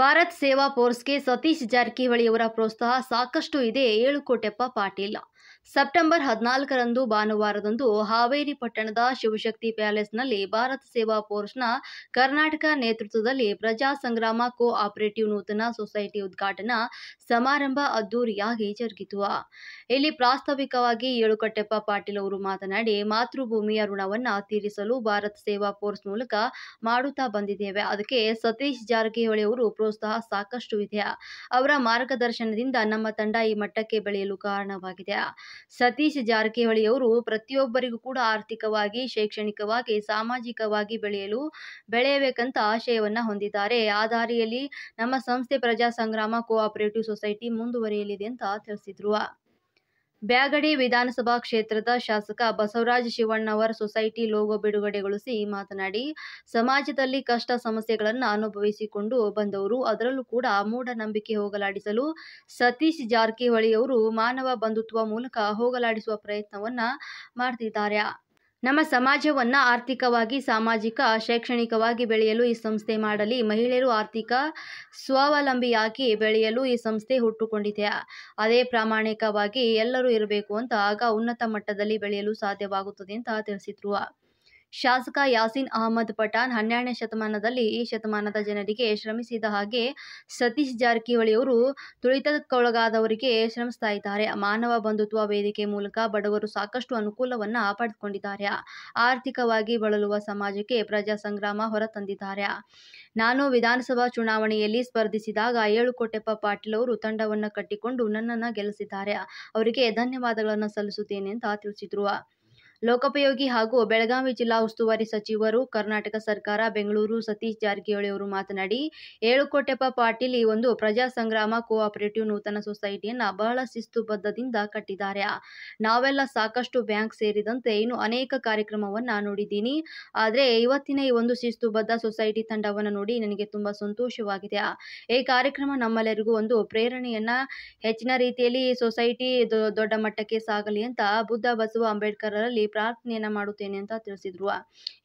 ಭಾರತ್ ಸೇವಾ ಫೋರ್ಸ್ಗೆ ಸತೀಶ್ ಜಾರಕಿಹೊಳಿಯವರ ಪ್ರೋತ್ಸಾಹ ಸಾಕಷ್ಟು ಇದೆ. 7 ಕೋಟೆಪ್ಪ ಪಾಟೀಲ್ ಸೆಪ್ಟೆಂಬರ್ 14ರಂದು ಭಾನುವಾರದಂದು ಹಾವೇರಿ ಪಟ್ಟಣದ ಶಿವಶಕ್ತಿ ಪ್ಯಾಲೇಸ್ನಲ್ಲಿ ಭಾರತ್ ಸೇವಾ ಫೋರ್ಸ್ನ ಕರ್ನಾಟಕ ನೇತೃತ್ವದಲ್ಲಿ ಪ್ರಜಾ ಸಂಗ್ರಾಮ ಕೋ ಆಪರೇಟಿವ್ ನೂತನ ಸೊಸೈಟಿ ಉದ್ಘಾಟನಾ ಸಮಾರಂಭ ಅದ್ದೂರಿಯಾಗಿ ಜರುಗಿತು. ಇಲ್ಲಿ ಪ್ರಾಸ್ತಾವಿಕವಾಗಿ 7 ಕೋಟೆಪ್ಪ ಪಾಟೀಲ್ ಅವರು ಮಾತನಾಡಿ, ಮಾತೃಭೂಮಿಯ ಋಣವನ್ನು ತೀರಿಸಲು ಭಾರತ್ ಸೇವಾ ಫೋರ್ಸ್ ಮೂಲಕ ಮಾಡುತ್ತಾ ಬಂದಿದ್ದೇವೆ. ಅದಕ್ಕೆ ಸತೀಶ್ ಜಾರಕಿಹೊಳಿ ಅವರು ಪ್ರೋತ್ಸಾಹ ಸಾಕಷ್ಟು ಇದೆ. ಅವರ ಮಾರ್ಗದರ್ಶನದಿಂದ ನಮ್ಮ ತಂಡ ಈ ಮಟ್ಟಕ್ಕೆ ಬೆಳೆಯಲು ಕಾರಣವಾಗಿದೆ. ಸತೀಶ್ ಜಾರಕಿಹೊಳಿ ಅವರು ಪ್ರತಿಯೊಬ್ಬರಿಗೂ ಕೂಡ ಆರ್ಥಿಕವಾಗಿ, ಶೈಕ್ಷಣಿಕವಾಗಿ, ಸಾಮಾಜಿಕವಾಗಿ ಬೆಳೆಯಬೇಕಂತ ಆಶಯವನ್ನ ಹೊಂದಿದ್ದಾರೆ. ಆ ದಾರಿಯಲ್ಲಿ ನಮ್ಮ ಸಂಸ್ಥೆ ಪ್ರಜಾ ಸಂಗ್ರಾಮ ಕೋ ಆಪರೇಟಿವ್ ಸೊಸೈಟಿ ಮುಂದುವರಿಯಲಿದೆ ಅಂತ ತಿಳಿಸಿದ್ರು. ಬ್ಯಾಗಡಿ ವಿಧಾನಸಭಾ ಕ್ಷೇತ್ರದ ಶಾಸಕ ಬಸವರಾಜ ಶಿವಣ್ಣವರ್ ಸೊಸೈಟಿ ಲೋಗೋ ಬಿಡುಗಡೆಗೊಳಿಸಿ ಮಾತನಾಡಿ, ಸಮಾಜದಲ್ಲಿ ಕಷ್ಟ ಸಮಸ್ಯೆಗಳನ್ನು ಅನುಭವಿಸಿಕೊಂಡು ಬಂದವರು, ಅದರಲ್ಲೂ ಕೂಡ ಮೂಢನಂಬಿಕೆ ಹೋಗಲಾಡಿಸಲು ಸತೀಶ್ ಜಾರಕಿಹೊಳಿ ಅವರು ಮಾನವ ಬಂಧುತ್ವ ಮೂಲಕ ಹೋಗಲಾಡಿಸುವ ಪ್ರಯತ್ನವನ್ನ ಮಾಡ್ತಿದ್ದಾರೆ. ನಮ್ಮ ಸಮಾಜವನ್ನ ಆರ್ಥಿಕವಾಗಿ, ಸಾಮಾಜಿಕ, ಶೈಕ್ಷಣಿಕವಾಗಿ ಬೆಳೆಯಲು ಈ ಸಂಸ್ಥೆ ಮಾಡಲಿ. ಮಹಿಳೆಯರು ಆರ್ಥಿಕ ಸ್ವಾವಲಂಬಿಯಾಗಿ ಬೆಳೆಯಲು ಈ ಸಂಸ್ಥೆ ಹುಟ್ಟುಕೊಂಡಿದೆ. ಅದೇ ಪ್ರಾಮಾಣಿಕವಾಗಿ ಎಲ್ಲರೂ ಇರಬೇಕು ಅಂತ, ಆಗ ಉನ್ನತ ಮಟ್ಟದಲ್ಲಿ ಬೆಳೆಯಲು ಸಾಧ್ಯವಾಗುತ್ತದೆ ಅಂತ ತಿಳಿಸಿದ್ರು. ಶಾಸಕ ಯಾಸೀನ್ ಅಹಮದ್ ಪಠಾಣ್ 12ನೇ ಶತಮಾನದಲ್ಲಿ ಈ ಶತಮಾನದ ಜನರಿಗೆ ಶ್ರಮಿಸಿದ ಹಾಗೆ ಸತೀಶ್ ಜಾರಕಿಹೊಳಿ ಅವರು ತುಳಿತಕ್ಕೊಳಗಾದವರಿಗೆ ಶ್ರಮಿಸ್ತಾ ಇದ್ದಾರೆ. ಮಾನವ ಬಂಧುತ್ವ ವೇದಿಕೆ ಮೂಲಕ ಬಡವರು ಸಾಕಷ್ಟು ಅನುಕೂಲವನ್ನ ಪಡೆದುಕೊಂಡಿದ್ದಾರೆ. ಆರ್ಥಿಕವಾಗಿ ಬಳಲುವ ಸಮಾಜಕ್ಕೆ ಪ್ರಜಾ ಸಂಗ್ರಾಮ ಹೊರತಂದಿದ್ದಾರೆ. ನಾನು ವಿಧಾನಸಭಾ ಚುನಾವಣೆಯಲ್ಲಿ ಸ್ಪರ್ಧಿಸಿದಾಗ 7 ಕೋಟೆಪ್ಪ ಪಾಟೀಲ್ ಅವರು ತಂಡವನ್ನು ಕಟ್ಟಿಕೊಂಡು ನನ್ನನ್ನು ಗೆಲ್ಲಿಸಿದ್ದಾರೆ. ಅವರಿಗೆ ಧನ್ಯವಾದಗಳನ್ನು ಸಲ್ಲಿಸುತ್ತೇನೆ ಅಂತ ತಿಳಿಸಿದ್ರು. ಲೋಕೋಪಯೋಗಿ ಹಾಗೂ ಬೆಳಗಾವಿ ಜಿಲ್ಲಾ ಉಸ್ತುವಾರಿ ಸಚಿವರು ಕರ್ನಾಟಕ ಸರ್ಕಾರ ಬೆಂಗಳೂರು ಸತೀಶ್ ಜಾರಕಿಹೊಳಿ ಅವರು ಮಾತನಾಡಿ, 7 ಕೋಟೆಪ್ಪ ಪಾಟೀಲ್ ಈ ಒಂದು ಪ್ರಜಾ ಸಂಗ್ರಾಮ ಕೋ ಆಪರೇಟಿವ್ ನೂತನ ಸೊಸೈಟಿಯನ್ನ ಬಹಳ ಶಿಸ್ತುಬದ್ಧದಿಂದ ಕಟ್ಟಿದ್ದಾರೆ. ನಾವೆಲ್ಲ ಸಾಕಷ್ಟು ಬ್ಯಾಂಕ್ ಸೇರಿದಂತೆ ಇನ್ನು ಅನೇಕ ಕಾರ್ಯಕ್ರಮವನ್ನ ನೋಡಿದ್ದೀನಿ. ಆದರೆ ಇವತ್ತಿನ ಈ ಒಂದು ಶಿಸ್ತುಬದ್ಧ ಸೊಸೈಟಿ ತಂಡವನ್ನು ನೋಡಿ ನನಗೆ ತುಂಬಾ ಸಂತೋಷವಾಗಿದೆ. ಈ ಕಾರ್ಯಕ್ರಮ ನಮ್ಮೆಲ್ಲರಿಗೂ ಒಂದು ಪ್ರೇರಣೆಯನ್ನ, ಹೆಚ್ಚಿನ ರೀತಿಯಲ್ಲಿ ಈ ಸೊಸೈಟಿ ದೊಡ್ಡ ಮಟ್ಟಕ್ಕೆ ಸಾಗಲಿ ಅಂತ ಬುದ್ಧ ಬಸವ ಅಂಬೇಡ್ಕರ್ರಲ್ಲಿ ಪ್ರಾರ್ಥನೆಯನ್ನ ಮಾಡುತ್ತೇನೆ ಅಂತ ತಿಳಿಸಿದ್ರು.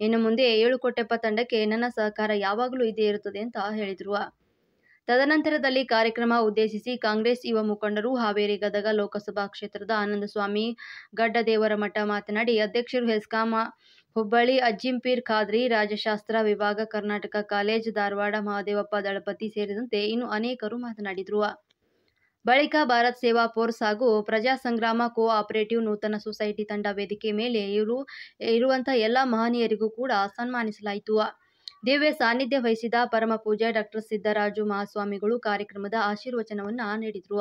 ಇನ್ನು ಮುಂದೆ 7 ಕೋಟೆಪ್ಪ ತಂಡಕ್ಕೆ ನನ್ನ ಸಹಕಾರ ಯಾವಾಗಲೂ ಇದ್ದೇ ಇರುತ್ತದೆ ಅಂತ ಹೇಳಿದ್ರು. ತದನಂತರದಲ್ಲಿ ಕಾರ್ಯಕ್ರಮ ಉದ್ದೇಶಿಸಿ ಕಾಂಗ್ರೆಸ್ ಯುವ ಮುಖಂಡರು, ಹಾವೇರಿ ಗದಗ ಲೋಕಸಭಾ ಕ್ಷೇತ್ರದ ಆನಂದಸ್ವಾಮಿ ಗಡ್ಡದೇವರಮಠ ಮಾತನಾಡಿ, ಅಧ್ಯಕ್ಷರು ಹೆಸ್ಕಾಂ ಹುಬ್ಬಳ್ಳಿ ಅಜ್ಜಿಂಪೀರ್ ಖಾದ್ರಿ, ರಾಜಶಾಸ್ತ್ರ ವಿಭಾಗ ಕರ್ನಾಟಕ ಕಾಲೇಜ್ ಧಾರವಾಡ ಮಹದೇವಪ್ಪ ದಳಪತಿ ಸೇರಿದಂತೆ ಇನ್ನು ಅನೇಕರು ಮಾತನಾಡಿದರು. ಬಳಿಕ ಭಾರತ್ ಸೇವಾ ಫೋರ್ಸ್ ಹಾಗೂ ಪ್ರಜಾ ಸಂಗ್ರಾಮ ಕೋ ಆಪರೇಟಿವ್ ನೂತನ ಸೊಸೈಟಿ ತಂಡ ವೇದಿಕೆ ಮೇಲೆ ಇರುವಂತಹ ಎಲ್ಲ ಮಹನೀಯರಿಗೂ ಕೂಡ ಸನ್ಮಾನಿಸಲಾಯಿತು. ದಿವ್ಯ ಸಾನ್ನಿಧ್ಯ ವಹಿಸಿದ ಪರಮ ಪೂಜ್ಯ ಡಾಕ್ಟರ್ ಸಿದ್ದರಾಜು ಮಹಾಸ್ವಾಮಿಗಳು ಕಾರ್ಯಕ್ರಮದ ಆಶೀರ್ವಚನವನ್ನ ನೀಡಿದರು.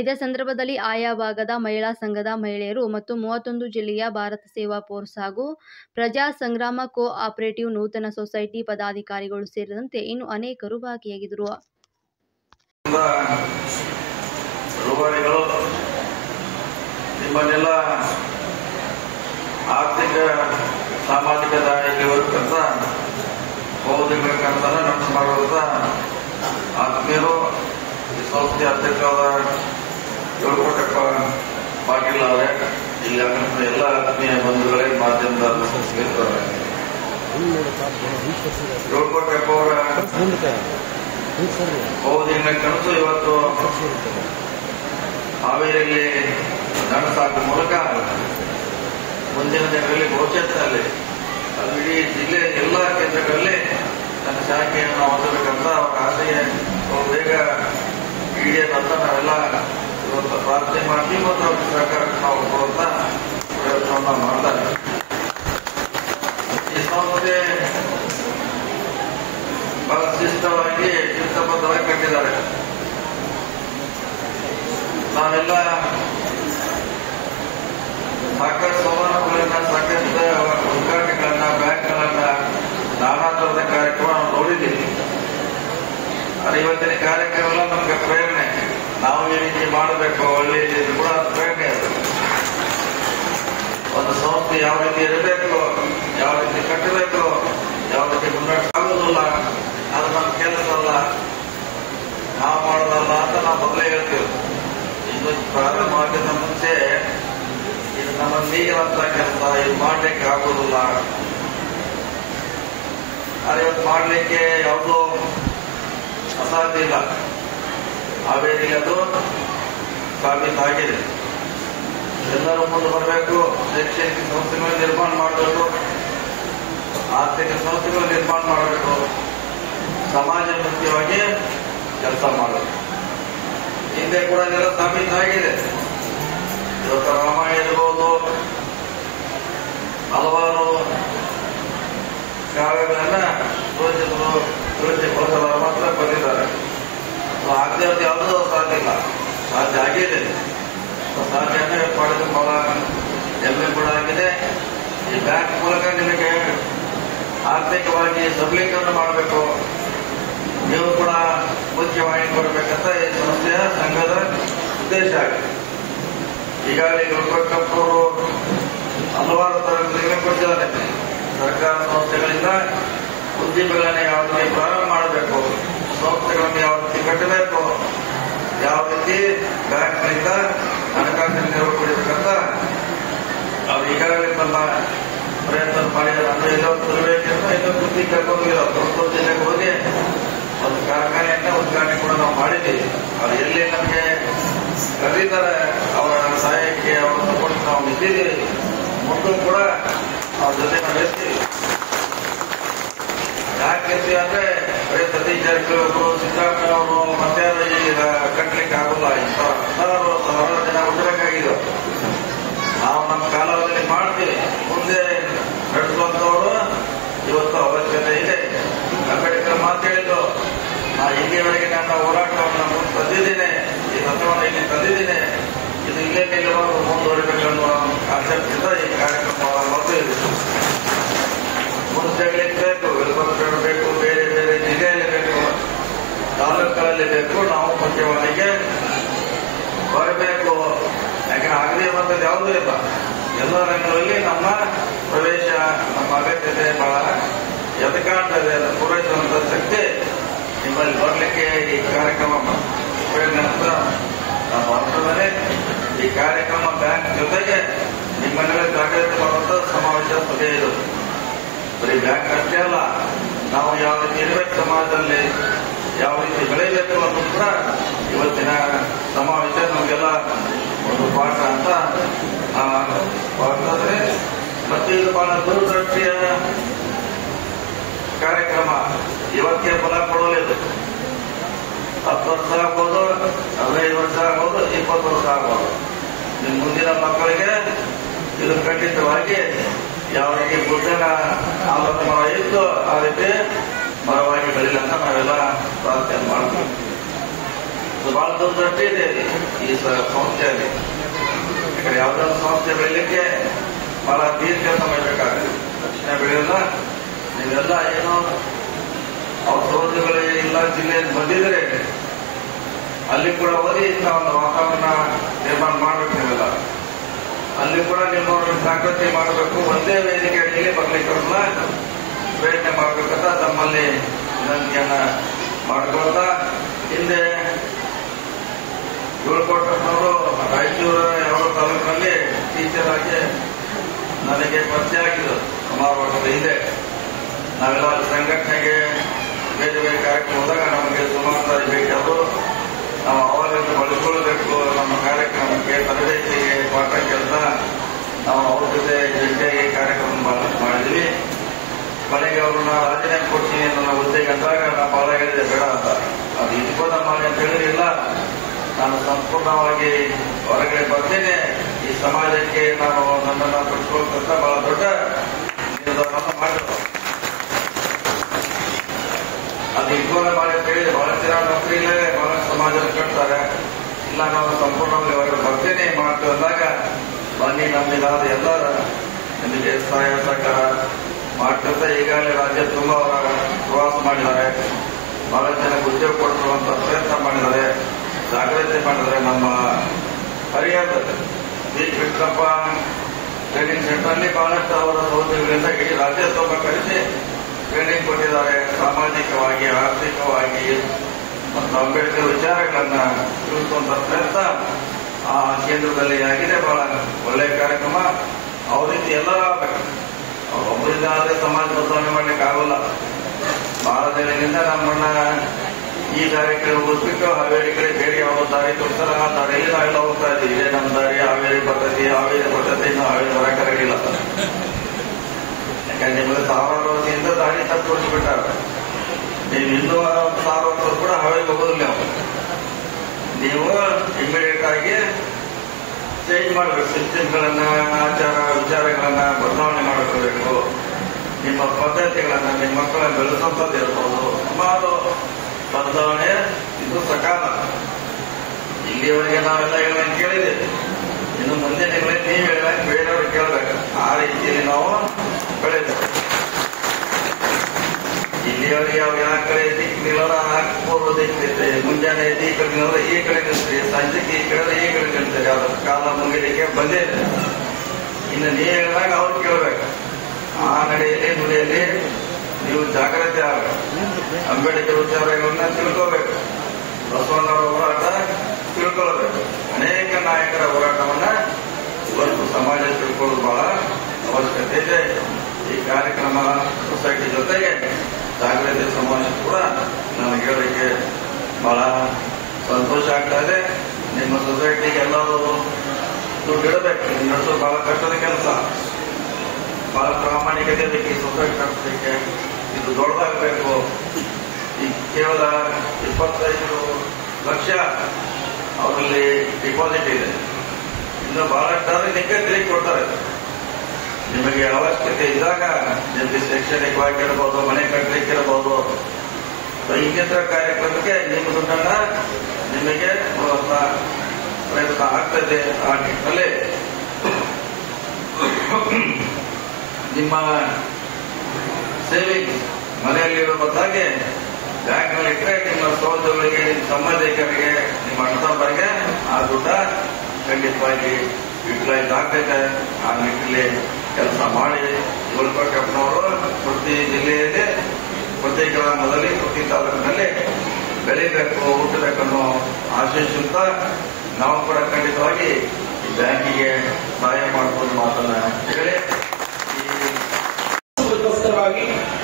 ಇದೇ ಸಂದರ್ಭದಲ್ಲಿ ಆಯಾ ಭಾಗದ ಮಹಿಳಾ ಸಂಘದ ಮಹಿಳೆಯರು ಮತ್ತು 31 ಜಿಲ್ಲೆಯ ಭಾರತ ಸೇವಾ ಫೋರ್ಸ್ ಹಾಗೂ ಪ್ರಜಾ ಸಂಗ್ರಾಮ ಕೋ ಆಪರೇಟಿವ್ ನೂತನ ಸೊಸೈಟಿ ಪದಾಧಿಕಾರಿಗಳು ಸೇರಿದಂತೆ ಇನ್ನು ಅನೇಕರು ಭಾಗಿಯಾಗಿದ್ದರು. ರೂವಾರಿಗಳು, ನಿಮ್ಮನ್ನೆಲ್ಲ ಆರ್ಥಿಕ ಸಾಮಾಜಿಕ ದಾರಿಯಲ್ಲಿರತಕ್ಕಂಥ ಬಹುದಿನ ಕೆಲಸನ ನಡೆಸಿ ಮಾಡುವಂಥ ಆತ್ಮೀಯರು, ಈ ಸಂಸ್ಥೆ ಅಧ್ಯಕ್ಷರಾದ 7 ಕೋಟೆಪ್ಪ ಪಾಟೀಲ್ ಅವರೇ, ಇಲ್ಲಿ ಎಲ್ಲ ಆತ್ಮೀಯ ಬಂಧುಗಳೇ, ಮಾಧ್ಯಮದ ಸ್ನೇಹಿತರೇ, 7 ಕೋಟೆಪ್ಪ ಅವರ ಬಹುದಿನ ಕನಸು ಇವತ್ತು ಹಾವೇರಿಯಲ್ಲಿ ನನಸಾಗುವ ಮೂಲಕ ಮುಂದಿನ ದಿನಗಳಲ್ಲಿ ಭವಿಷ್ಯದಲ್ಲಿ ಅದು ಇಡೀ ಜಿಲ್ಲೆ ಎಲ್ಲ ಕೇಂದ್ರಗಳಲ್ಲಿ ತನ್ನ ಶಾಖೆಯನ್ನು ಹೊಂದಬೇಕಂತ ಅವರ ಆಸೆಗೆ ಬೇಗ ಈಡೇರಂತ ನಾವೆಲ್ಲ ಇವತ್ತು ಪ್ರಾರ್ಥನೆ ಮಾಡ್ತೀವಿ ಮತ್ತು ಅವ್ರ ಸಹಕಾರಕ್ಕೆ ನಾವು ಕೊಡುವಂತ ಪ್ರಯತ್ನವನ್ನು ಮಾಡ್ತಾರೆ. ಈ ಸಂಸ್ಥೆ ಬಹಳ ಶಿಸ್ತಬದ್ಧವಾಗಿ ಕಟ್ಟಿದ್ದಾರೆ. ನಾವೆಲ್ಲ ಸಾಕಷ್ಟು ಸೋಮವಾರಗಳನ್ನ, ಸಾಕಷ್ಟು ಉದ್ಘಾಟನೆಗಳನ್ನ, ಬ್ಯಾಂಕ್ಗಳನ್ನ, ನಾನಾ ತರದ ಕಾರ್ಯಕ್ರಮ ನಾವು ನೋಡಿದ್ದೀವಿ. ಆದರೆ ಇವತ್ತಿನ ಕಾರ್ಯಕ್ರಮ ಎಲ್ಲ ನಮ್ಗೆ ಪ್ರೇರಣೆ. ನಾವು ಈ ರೀತಿ ಮಾಡಬೇಕು, ಒಳ್ಳೆ ಕೂಡ ಪ್ರೇರಣೆ. ಒಂದು ಸಂಸ್ಥೆ ಯಾವ ರೀತಿ ಇರಬೇಕು, ಯಾವ ರೀತಿ ಕಟ್ಟಬೇಕು, ಯಾವ ರೀತಿ ಮುನ್ನಡೆಸಾಗುವುದಿಲ್ಲ, ಅದು ನಮ್ಮ ಕೆಲಸ ಅಲ್ಲ, ನಾವು ಮಾಡೋದಲ್ಲ ಅಂತ ನಾವು ಮೊದಲೇ ಹೇಳ್ತೀವಿ. ಇನ್ನು ಪ್ರಾರಂಭವಾಗಿದ್ದ ಮುಂಚೆ ಇದು ನಮ್ಮ ನೀರಂತ ಕೆಲಸ, ಇದು ಮಾಡ್ಲಿಕ್ಕೆ ಆಗುದಿಲ್ಲ. ಆದರೆ ಇವತ್ತು ಮಾಡ್ಲಿಕ್ಕೆ ಯಾವುದೋ ಅಸಾಧ್ಯ ಇಲ್ಲ. ಹಾವೇರಿಗೆ ಅದು ಸಾಬೀತಾಗಿದೆ. ಎಲ್ಲರೂ ಮುಂದೆ ಬರಬೇಕು. ಶೈಕ್ಷಣಿಕ ಸಂಸ್ಥೆಗಳ ನಿರ್ಮಾಣ ಮಾಡಬೇಕು, ಆರ್ಥಿಕ ಸಂಸ್ಥೆಗಳ ನಿರ್ಮಾಣ ಮಾಡಬೇಕು, ಸಮಾಜ ಮುಖ್ಯವಾಗಿ ಕೆಲಸ ಮಾಡಬೇಕು. ಹಿಂದೆ ಕೂಡ ಇದೆಲ್ಲ ಸಾಬೀತಾಗಿದೆ. ಇವತ್ತು ರಾಮಾಯಣ ಇರಬಹುದು, ಹಲವಾರು ಕಾವ್ಯಗಳನ್ನ ತುಳಸಿ ಬಳಸದ ಮಾತ್ರ ಬಂದಿದ್ದಾರೆ. ಆಗದೆ ಯಾವುದೂ ಸಾಧ್ಯ ಇಲ್ಲ, ಸಾಧ್ಯ ಆಗಿದೆ. ಸಾಧ್ಯ ಮಾಡಿದ ಬಹಳ ಹೆಮ್ಮೆ ಕೂಡ ಆಗಿದೆ. ಈ ಬ್ಯಾಂಕ್ ಮೂಲಕ ನಿಮಗೆ ಆರ್ಥಿಕವಾಗಿ ಸಬಲೀಕರಣ ಮಾಡಬೇಕು, ನೀವು ಕೂಡ ಮುಖ್ಯವಾಗಿ ಕೊಡಬೇಕಂತ ಈ ಸಂಸ್ಥೆಯ ಸಂಘದ ಉದ್ದೇಶ ಆಗಿದೆ. ಈಗಾಗಲೇ ಯಡಿಯೂರಪ್ಪನವರು ಹಲವಾರು ತರಗತಿಗಳನ್ನು ಕೊಟ್ಟಿದ್ದಾರೆ. ಸರ್ಕಾರ ಸಂಸ್ಥೆಗಳಿಂದ ಉದ್ಯಮಗಳನ್ನ ಯಾವ ರೀತಿ ಪ್ರಾರಂಭ ಮಾಡಬೇಕು, ಸಂಸ್ಥೆಗಳನ್ನು ಯಾವ ರೀತಿ ಕಟ್ಟಬೇಕು, ಯಾವ ರೀತಿ ಬ್ಯಾಂಕ್ನಿಂದ ಹಣಕಾಸಿನ ನೆರವು ಪಡೆಯಬೇಕಂತ ಅವ್ರು ಈಗಾಗಲೇ ತಮ್ಮ ಪ್ರಯತ್ನ ಮಾಡಿದ್ದಾರೆ. ಅಂದ್ರೆ ಇದೊಂದು ತರಬೇತಿಯನ್ನು ಇನ್ನೊಂದು ಕೃಷಿ ಕರ್ಕೊಂಡಿರೋ ತುಮಕೂರು ಜಿಲ್ಲೆಗೆ ಹೋಗಿ ಒಂದು ಕಾರ್ಖಾನೆಯನ್ನ ಉದ್ಘಾಟನೆ ಕೂಡ ನಾವು ಮಾಡಿದ್ದೀವಿ. ಅವ್ರು ಎಲ್ಲಿ ನಮಗೆ ಕರೀತಾರೆ ಅವರ ಸಹಾಯಕ್ಕೆ ಅವರ ಸಪೋರ್ಟ್ ನಾವು ನಿಂತಿದ್ದೀವಿ. ಮುಂದೂ ಕೂಡ ಅವ್ರ ಜೊತೆ ನಾವು ಇರ್ತೀವಿ. ಯಾಕಿರ್ತೀವಿ ಅಂದ್ರೆ ಬರೀ ಸತೀಶ್ ಜಾರಕಿಹೊಳಿ ಸಿದ್ದರಾಮಯ್ಯ ಅವರು ಮತ್ತೆ ಈಗ ಕಟ್ಟಲಿಕ್ಕೆ ಆಗೋಲ್ಲ. ಸಾವಿರಾರು ಜನ ಉಂಟಬೇಕಾಗಿದೆ. ನಾವು ನಮ್ಮ ಕಾಲಾವಧಿಯಲ್ಲಿ ಮಾಡ್ತೀವಿ, ಮುಂದೆ ನಡೆಸುವಂತವರು ಇವತ್ತು ಅವಶ್ಯಕತೆ ಇದೆ. ಅಂಬೇಡ್ಕರ್ ಮಾತಾಡಿದ್ದು, ನಾ ಇಲ್ಲಿಯವರೆಗೆ ನನ್ನ ಹೋರಾಟವನ್ನು ಮುಂದೆ ತಂದಿದ್ದೇನೆ, ಈ ತತ್ವವನ್ನು ಇಲ್ಲಿ ತಂದಿದ್ದೇನೆ, ಇದು ಇಲ್ಲೇ ನಿಲ್ಲುವಾಗ ಮುಂದುವರಿಬೇಕನ್ನುವ ಕಾನ್ಸೆಪ್ಟ್ ಈ ಕಾರ್ಯಕ್ರಮ ಮಾಡ್ತೀವಿ. ಮುಂಚೆಗಳಿಗೆ ಬೇಕು, ವಿಲ್ಬರ್ಪೇಟೆ ಬೇಕು, ಬೇರೆ ಬೇರೆ ಜಿಲ್ಲೆಯಲ್ಲಿ ಬೇಕು, ತಾಲೂಕುಗಳಲ್ಲಿ ಬೇಕು. ನಾವು ಮುಖ್ಯವಾದಿಗೆ ಬರಬೇಕು. ಯಾಕಂದ್ರೆ ಆಗದೇ ಇರುವಂತದ್ದು ಯಾವುದೂ ಇಲ್ಲ. ಎಲ್ಲ ರಂಗಗಳಲ್ಲಿ ನಮ್ಮ ಪ್ರವೇಶ, ನಮ್ಮ ಅಗತ್ಯತೆ ಬಹಳ ಎದ್ದು ಕಾಣ್ತದೆ. ಅದನ್ನು ಪೂರೈಸುವಂತ ಶಕ್ತಿ ನಿಮ್ಮಲ್ಲಿ ಬರಲಿಕ್ಕೆ ಈ ಕಾರ್ಯಕ್ರಮ ಉಪಯೋಗ ಅಂತ ನಾವು ಅರ್ಥದಲ್ಲಿ ಈ ಕಾರ್ಯಕ್ರಮ ಬ್ಯಾಂಕ್ ಜೊತೆಗೆ ನಿಮ್ಮನ್ನೆಲ್ಲ ಜಾಗೃತಿ ಮಾಡುವಂತ ಸಮಾವೇಶ ಸಭೆ ಇದು. ಬರೀ ಬ್ಯಾಂಕ್ ಅಷ್ಟೇ ಅಲ್ಲ, ನಾವು ಯಾವ ರೀತಿ ಇರಬೇಕು ಸಮಾಜದಲ್ಲಿ, ಯಾವ ರೀತಿ ಬೆಳೆಯಬೇಕು ಅನ್ನೋದು ಕೂಡ ಇವತ್ತಿನ ಸಮಾವೇಶ ನಮಗೆಲ್ಲ ಒಂದು ಪಾಠ ಅಂತ ಭಾವಿಸಿದ್ರೆ. ಮತ್ತೆ ಇದು ಬಹಳ ದೂರದೃಷ್ಟಿಯ ಕಾರ್ಯಕ್ರಮ. ಇವತ್ತಿಗೆ ಫಲ ಕೊಡಲಿದ್ದು 10 ವರ್ಷ ಆಗ್ಬೋದು, 15 ವರ್ಷ ಆಗ್ಬೋದು, 20 ವರ್ಷ ಆಗ್ಬೋದು. ನಿಮ್ಮ ಮುಂದಿನ ಮಕ್ಕಳಿಗೆ ಇದು ಖಂಡಿತವಾಗಿ ಯಾವ ರೀತಿ ಬುದ್ಧನ ಆಲೋಚನೆ ಮರ ಇತ್ತು ಆ ರೀತಿ ಮರವಾಗಿ ಬೆಳಿಲ್ಲ ಅಂತ ನಾವೆಲ್ಲ ಪ್ರಾರ್ಥನೆ ಮಾಡ್ತೀವಿ. ಬಹಳ ದೂರದೃಷ್ಟಿ ಇದೆ ಈ ಸಂಸ್ಥೆಯಲ್ಲಿ. ಯಾಕಂದ್ರೆ ಯಾವ್ದಾದ್ರು ಸಂಸ್ಥೆ ಬೆಳಿಲಿಕ್ಕೆ ಬಹಳ ದೀರ್ಘ ಸಮಯ ಬೇಕಾಗುತ್ತೆ. ತಕ್ಷಣ ಬೆಳೆಯೋಲ್ಲ. ನೀವೆಲ್ಲ ಏನೋ ಅವ್ರ ಸಹೋದರಿಗಳು ಇಲ್ಲ ಜಿಲ್ಲೆಯಲ್ಲಿ ಬಂದಿದ್ರೆ ಅಲ್ಲಿ ಕೂಡ ಓದಿ ಇಂಥ ಒಂದು ವಾತಾವರಣ ನಿರ್ಮಾಣ ಮಾಡ್ಬೇಕು. ನೀವೆಲ್ಲ ಅಲ್ಲಿ ಕೂಡ ನಿಮ್ಮ ಜಾಗೃತಿ ಮಾಡಬೇಕು. ಒಂದೇ ವೇದಿಕೆ ಅಡಿಗೆ ಬರ್ಲಿಕ್ಕೆ ಪ್ರಯತ್ನ ಮಾಡ್ಬೇಕಂತ ತಮ್ಮಲ್ಲಿ ವಿನಂತಿಯನ್ನ ಮಾಡ್ಕೊಳ್ತಾ, ಹಿಂದೆ ಯಡಿಯೂರಪ್ಪನವರು ರಾಯಚೂರು ಯಾವ ತಾಲೂಕಿನಲ್ಲಿ ಟೀಚರ್ ಆಗಿ ನನಗೆ ಪರಿಚಯ ಆಗಿದ್ದು ಸುಮಾರು ವರ್ಷದ ಹಿಂದೆ. ನಾವೆಲ್ಲ ಸಂಘಟನೆಗೆ ಬೇರೆ ಬೇರೆ ಕಾರ್ಯಕ್ರಮ ಹೋದಾಗ ನಮಗೆ ಸುಮಾರು ಸಾರಿ ಭೇಟಿ ಅವರು. ನಾವು ಅವಾಗಲೂ ಬಳಸಿಕೊಳ್ಳಬೇಕು ನಮ್ಮ ಕಾರ್ಯಕ್ರಮಕ್ಕೆ, ತರಬೇತಿಗೆ, ಪಾಠ ಕೆಲಸ ನಾವು ಅವ್ರ ಜೊತೆ ಜೊತೆಗೆ ಕಾರ್ಯಕ್ರಮ ಮಾಡಿದ್ವಿ. ಕೊನೆಗೆ ಅವ್ರನ್ನ ರಾಜೀನಾಮೆ ಕೊಡ್ತೀನಿ ನನ್ನ ಹುದ್ದೆಗೆ ಅಂದಾಗ ನಾನು ಬಹಳ ಹೇಳಿದೆ ಬೇಡ ಅಂತ. ಅದು ಇಟ್ಕೊಂಡ ಮಾಡಿ ಅಂತ ಹೇಳಿರಲಿಲ್ಲ. ನಾನು ಸಂಪೂರ್ಣವಾಗಿ ಹೊರಗಡೆ ಬರ್ತೇನೆ, ಈ ಸಮಾಜಕ್ಕೆ ನಾನು ನನ್ನನ್ನು ಪಡಿಸ್ಕೊಳ್ತಂತ ಬಹಳ ದೊಡ್ಡ ನಿರ್ಧಾರವನ್ನು ಮಾಡಿದ್ರು. ಅದು ಇಟ್ಕೊಂಡ ಮಾಡಿ ಅಂತ ಹೇಳಿದ್ರೆ ಬಹಳ ಜನ ನೌಕರಿ ಇಲ್ಲೇ ಬಹಳ ಸಮಾಜದಲ್ಲಿ ಕಟ್ತಾರೆ. ಇಲ್ಲ ನಾವು ಸಂಪೂರ್ಣವಾಗಿ ಹೊರಗಡೆ ಬರ್ತೇನೆ ಮಾಡ್ತೀವಿ ಅಂದಾಗ ಬನ್ನಿ ನಮ್ಮಿದಾದ ಎಲ್ಲ ನಿಮಗೆ ಸಹಾಯ ಸಹಕಾರ ಮಾಡ್ತಿರ್ತ. ಈಗಾಗಲೇ ರಾಜ್ಯ ತುಂಬ ಅವರ ಪ್ರವಾಸ ಮಾಡಿದ್ದಾರೆ, ಬಹಳ ಜನಕ್ಕೆ ಉದ್ಯೋಗ ಕೊಡಿಸುವಂತ ಪ್ರಯತ್ನ ಮಾಡಿದ್ದಾರೆ, ಜಾಗೃತಿ ಮಾಡಿದ್ದಾರೆ. ನಮ್ಮ ಹರಿಯಾಣದ ಬಿ ಕೃಷ್ಣಪ್ಪ ಟ್ರೈನಿಂಗ್ ಸೆಂಟರ್ ಅಲ್ಲಿ ಬಹಳಷ್ಟು ಅವರ ಸಹೋದ್ಯೋಗಿಗಳಿಂದ ಇಡೀ ರಾಜ್ಯ ತುಂಬ ಕರೆಸಿ ಟ್ರೈನಿಂಗ್ ಕೊಟ್ಟಿದ್ದಾರೆ. ಸಾಮಾಜಿಕವಾಗಿ, ಆರ್ಥಿಕವಾಗಿ ಮತ್ತು ಅಂಬೇಡ್ಕರ್ ವಿಚಾರಗಳನ್ನ ತಿಳಿಸುವಂತ ಪ್ರಯತ್ನ ಆ ಕೇಂದ್ರದಲ್ಲಿ ಆಗಿದೆ. ಬಹಳ ಒಳ್ಳೆಯ ಕಾರ್ಯಕ್ರಮ. ಅವ್ರ ರೀತಿ ಎಲ್ಲ ಒಬ್ಬರಿಂದ ಆದ್ರೆ ಸಮಾಜ ಬದಲಾವಣೆ ಮಾಡ್ಲಿಕ್ಕೆ ಆಗೋಲ್ಲ. ಬಹಳ ದಿನದಿಂದ ನಮ್ಮನ್ನ ಈ ದಾರಿ ಕಡೆ ಹೋಗ್ಬಿಟ್ಟು ಹಾವೇರಿ ಕಡೆ ಬೇರೆ ಯಾವ ದಾರಿ ತೋರಿಸ್ತಾರ ಆ ದಾರಿಯಲ್ಲಿ ನಾವೆಲ್ಲ ಹೋಗ್ತಾ ಇದ್ದೀವಿ. ಇದೇ ನಮ್ಮ ದಾರಿ ಹಾವೇರಿ ಪದ್ಧತಿ ಇನ್ನು ಹಾವೇರಿ ಹೊರಕರಗಿಲ್ಲ. ಯಾಕಂದ್ರೆ ನಿಮಗೆ ಸಾವಿರಾರು ವರ್ಷದಿಂದ ದಾರಿ ತಪ್ಪು ತೋರಿಸ್ಬಿಟ್ಟಾರ. ನೀವು ಇನ್ನೂ 1000 ವರ್ಷ ಕೂಡ ಹಾವೇರಿಗೆ ಹೋಗೋದಿಲ್ಲ. ನೀವು ಇಮಿಡಿಯೇಟ್ ಆಗಿ ಚೇಂಜ್ ಮಾಡಬೇಕು. ಸಿಸ್ಟಮ್ಗಳನ್ನ, ಆಚಾರ ವಿಚಾರಗಳನ್ನ ಬದಲಾವಣೆ ಮಾಡಿಕೊಳ್ಬೇಕು. ನಿಮ್ಮ ಪದ್ಧತಿಗಳನ್ನ ನಿಮ್ಮ ಮಕ್ಕಳನ್ನ ಬೆಳೆಸುವಂಥದ್ದು ಇರ್ಬೋದು. ಸುಮಾರು ಬದಲಾವಣೆ ಇದು ಸಕಾಲ. ಇಲ್ಲಿಯವರೆಗೆ ನಾವೆಲ್ಲ ಹೇಳಂಗೆ ಕೇಳಿದ್ದೇವೆ. ಇನ್ನು ಮುಂದಿನ ದಿನಗಳಲ್ಲಿ ನೀವು ಹೇಳಂಗೆ ಬೇರೆಯವ್ರಿಗೆ ಕೇಳಬೇಕು. ಆ ರೀತಿಯಲ್ಲಿ ನಾವು ಬೆಳೆದೇವೆ. ಇಲ್ಲಿಯವರೆಗೆ ಅವ್ರು ಯಾವ ಕಡೆ ದಿಕ್ಕಿಲ್ಲ, ಪೂರ್ವ ದಿಕ್ಕಿರುತ್ತೆ. ಮುಂಜಾನೆ ಈ ಕಡೆ ನಿಲ್ಲೋದ್ರೆ ಈ ಕಡೆ ನಿಲ್ತೀರಿ, ಸಂಜೆಗೆ ಈ ಕಡೆ ಈ ಕಡೆ ನಿಲ್ತೀರಿ. ಅದ್ರ ಕಾಲ ಮುಗಿಲಿಕ್ಕೆ ಬಂದೇ ಇದೆ. ಇನ್ನು ನೀವು ಹೇಳಿದಾಗ ಅವ್ರು ಕೇಳಬೇಕು. ಆ ನಡೆಯಲ್ಲಿ ನುಡಿಯಲ್ಲಿ ನೀವು ಜಾಗ್ರತೆ ಆಗಬೇಕು. ಅಂಬೇಡ್ಕರ್ ವಿಚಾರಗಳನ್ನ ತಿಳ್ಕೋಬೇಕು. ಬಸವಣ್ಣವರ ಹೋರಾಟ ತಿಳ್ಕೊಳ್ಬೇಕು. ಅನೇಕ ನಾಯಕರ ಹೋರಾಟವನ್ನ ಇವತ್ತು ಸಮಾಜ ತಿಳ್ಕೊಳ್ಳೋದು ಬಹಳ ಅವಶ್ಯಕತೆ ಇದೆ. ಈ ಕಾರ್ಯಕ್ರಮ ಸೊಸೈಟಿ ಜೊತೆಗೆ ಜಾಗೃತಿ ಸಮಾವೇಶ ಕೂಡ ನನಗೆ ಹೇಳಲಿಕ್ಕೆ ಬಹಳ ಸಂತೋಷ ಆಗ್ತಾ ಇದೆ. ನಿಮ್ಮ ಸೊಸೈಟಿಗೆ ಎಲ್ಲರೂ ದುಡ್ಡು ಇಡಬೇಕು. ನಡೆಸೋದು ಬಹಳ ಕಷ್ಟದ ಕೆಲಸ. ಬಹಳ ಪ್ರಾಮಾಣಿಕತೆ ಬೇಕು ಈ ಸೊಸೈಟಿ ನಡೆಸಲಿಕ್ಕೆ. ಇದು ದೊಡ್ಡದಾಗಬೇಕು. ಈ ಕೇವಲ 25 ಲಕ್ಷ ಅವರಲ್ಲಿ ಡಿಪಾಸಿಟ್ ಇದೆ. ಇನ್ನು ಬಹಳಷ್ಟಾದ್ರೆ ನಿಮಗೆ ತಿರುಗಿ ಕೊಡ್ತಾರೆ. ನಿಮಗೆ ಅವಶ್ಯಕತೆ ಇದ್ದಾಗ ನಿಮಗೆ ಶೈಕ್ಷಣಿಕವಾಗಿ ಇರಬಹುದು, ಮನೆ ಕಟ್ಟಲಿಕ್ಕೆ ಇರಬಹುದು, ಇನ್ನಿತರ ಕಾರ್ಯಕ್ರಮಕ್ಕೆ ನಿಮ್ಮ ದುಡ್ಡನ್ನ ನಿಮಗೆ ಪ್ರಯತ್ನ ಆಗ್ತದೆ. ಆ ನಿಟ್ಟಿನಲ್ಲಿ ನಿಮ್ಮ ಸೇವಿಂಗ್ಸ್ ಮನೆಯಲ್ಲಿರೋ ಬದಲಾಗಿ ಬ್ಯಾಂಕ್ನಲ್ಲಿ ಇಟ್ಟರೆ ನಿಮ್ಮ ಸಹೋದರರಿಗೆ, ನಿಮ್ಮ ಸಂಬಂಧಿಕರಿಗೆ, ನಿಮ್ಮ ಅಣ್ಣತಮ್ಮರಿಗೆ ಆ ದುಡ್ಡ ಖಂಡಿತವಾಗಿ ಯುಟಿಲೈಸ್ ಆಗ್ತೈತೆ. ಆ ನಿಟ್ಟಿನಲ್ಲಿ ಕೆಲಸ ಮಾಡಿ. ಗೋಲ್ಕೋಟಪ್ಪನವರು ಪ್ರತಿ ಜಿಲ್ಲೆಯಲ್ಲಿ, ಪ್ರತಿ ಗ್ರಾಮದಲ್ಲಿ, ಪ್ರತಿ ತಾಲೂಕಿನಲ್ಲಿ ಬೆಳಿಬೇಕು, ಹುಟ್ಟಬೇಕನ್ನೋ ಆಶಿಸುತ್ತಾ ನಾವು ಕೂಡ ಖಂಡಿತವಾಗಿ ಈ ಬ್ಯಾಂಕಿಗೆ ಸಹಾಯ ಮಾಡಬಹುದು ಮಾತನ್ನ ಹೇಳಿ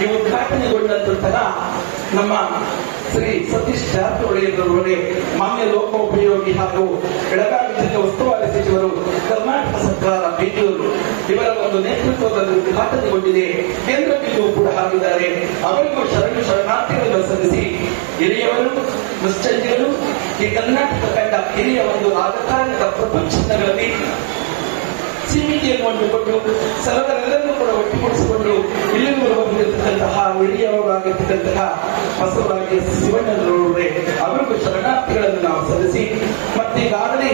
ಈ ಉದ್ಘಾಟನೆಗೊಂಡಂತಹ ನಮ್ಮ ಶ್ರೀ ಸತೀಶ್ ಜಾರಕಿಹೊಳಿ ಅವರೇ ಮಾನ್ಯ ಲೋಕೋಪಯೋಗಿ ಹಾಗೂ ಬೆಳಗಾವಿ ಜಿಲ್ಲೆ ಉಸ್ತುವಾರಿ ಸಚಿವರು, ಕರ್ನಾಟಕ ಸರ್ಕಾರ, ಬೆಂಗಳೂರು ಇವರ ಒಂದು ನೇತೃತ್ವದಲ್ಲಿ ಉದ್ಘಾಟನೆಗೊಂಡಿದೆ. ಕೇಂದ್ರ ಬಿಂದು ಕೂಡ ಆಗಿದ್ದಾರೆ. ಅವರಿಗೂ ಶರಣಾರ್ಥಿಗಳನ್ನು ಸಲ್ಲಿಸಿ ಹಿರಿಯವರು, ಮುಸ್ಸಂಜರು, ಈ ಕರ್ನಾಟಕ ಕಂಡ ಹಿರಿಯ ಒಂದು ರಾಜಕಾರಣದ ಪ್ರಪಂಚಗಳಲ್ಲಿ ಸೀಮಿತಿಯನ್ನು ಹೊಂದಿಕೊಂಡು ಸರ್ವರೆಲ್ಲರನ್ನೂ ಕೂಡ ಒಟ್ಟುಗೂಡಿಸಿಕೊಂಡು ಇಲ್ಲಿವರೆಗೂ ಬಂದಿರತಕ್ಕಂತಹ ಹಿರಿಯವರಾಗಿರ್ತಕ್ಕಂತಹ ಬಸವರಾಜ ಶಿವಣ್ಣನವರೇ ಅವರಿಗೂ ಶರಣಾರ್ಥಿಗಳನ್ನು ನಾವು ಸಲ್ಲಿಸಿ, ಮತ್ತೀಗಾಗಲೇ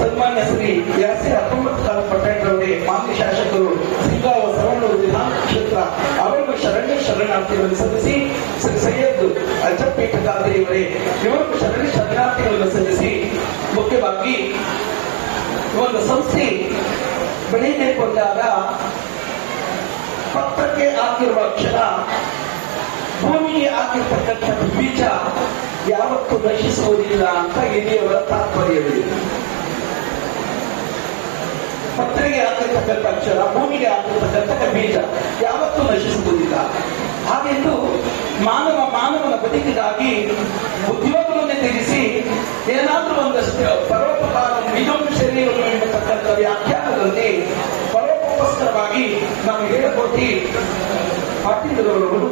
ಸನ್ಮಾನ್ಯ ಶ್ರೀ ಯಾಸಿರ್ ಅಹಮದ್ ಖಾನ್ ಪಟ್ಟಣರವರೇ ಮಾಜಿ ಶಾಸಕರು, ಸಿಂಗಾವ ಸವಣೂರು ವಿಧಾನ ಕ್ಷೇತ್ರ ಅವರಿಗೂ ಶರಣಾರ್ಥಿಗಳನ್ನು ಸಲ್ಲಿಸಿ, ಶ್ರೀ ಸೈಯದ್ ಅಜ್ಜಪೇಟ ಖಾದ್ರಿಯವರೇ ಇವರಿಗೂ ಶರಣಾರ್ಥಿಗಳನ್ನು ಸಲ್ಲಿಸಿ, ಮುಖ್ಯವಾಗಿ ಒಂದು ಸಂಸ್ಥೆ ಬೆಳೀಬೇಕು ಅಂದಾಗ ಪತ್ರಕ್ಕೆ ಹಾಕಿರುವ ಅಕ್ಷರ, ಭೂಮಿಗೆ ಹಾಕಿರ್ತಕ್ಕಂಥ ಬೀಜ ಯಾವತ್ತೂ ನಶಿಸುವುದಿಲ್ಲ ಅಂತ ಹಿರಿಯವರ ತಾತ್ಪರ್ಯವಿದೆ. ಪತ್ರೆಗೆ ಹಾಕಿರ್ತಕ್ಕಂಥ ಅಕ್ಷರ, ಭೂಮಿಗೆ ಹಾಕಿರ್ತಕ್ಕಂಥ ಬೀಜ ಯಾವತ್ತೂ ನಶಿಸುವುದಿಲ್ಲ. ಹಾಗೆಂದು ಮಾನವನ ಬದುಕಿಗಾಗಿ ಉದ್ಯೋಗವನ್ನೇ ತ್ಯಜಿಸಿ ಏನಾದ್ರೂ ಒಂದಷ್ಟು ಪರೋಪಕಾರ ಇದೊಂದು ಶರೀರವನ್ನು ಎಂಬತಕ್ಕಂಥ ವ್ಯಾಖ್ಯಾನದಲ್ಲಿ ಪರೋಪಸ್ಕರವಾಗಿ ನಾವು ಹೇಳಿಕೊಟ್ಟಿ ಪಾಟೀಲರವರು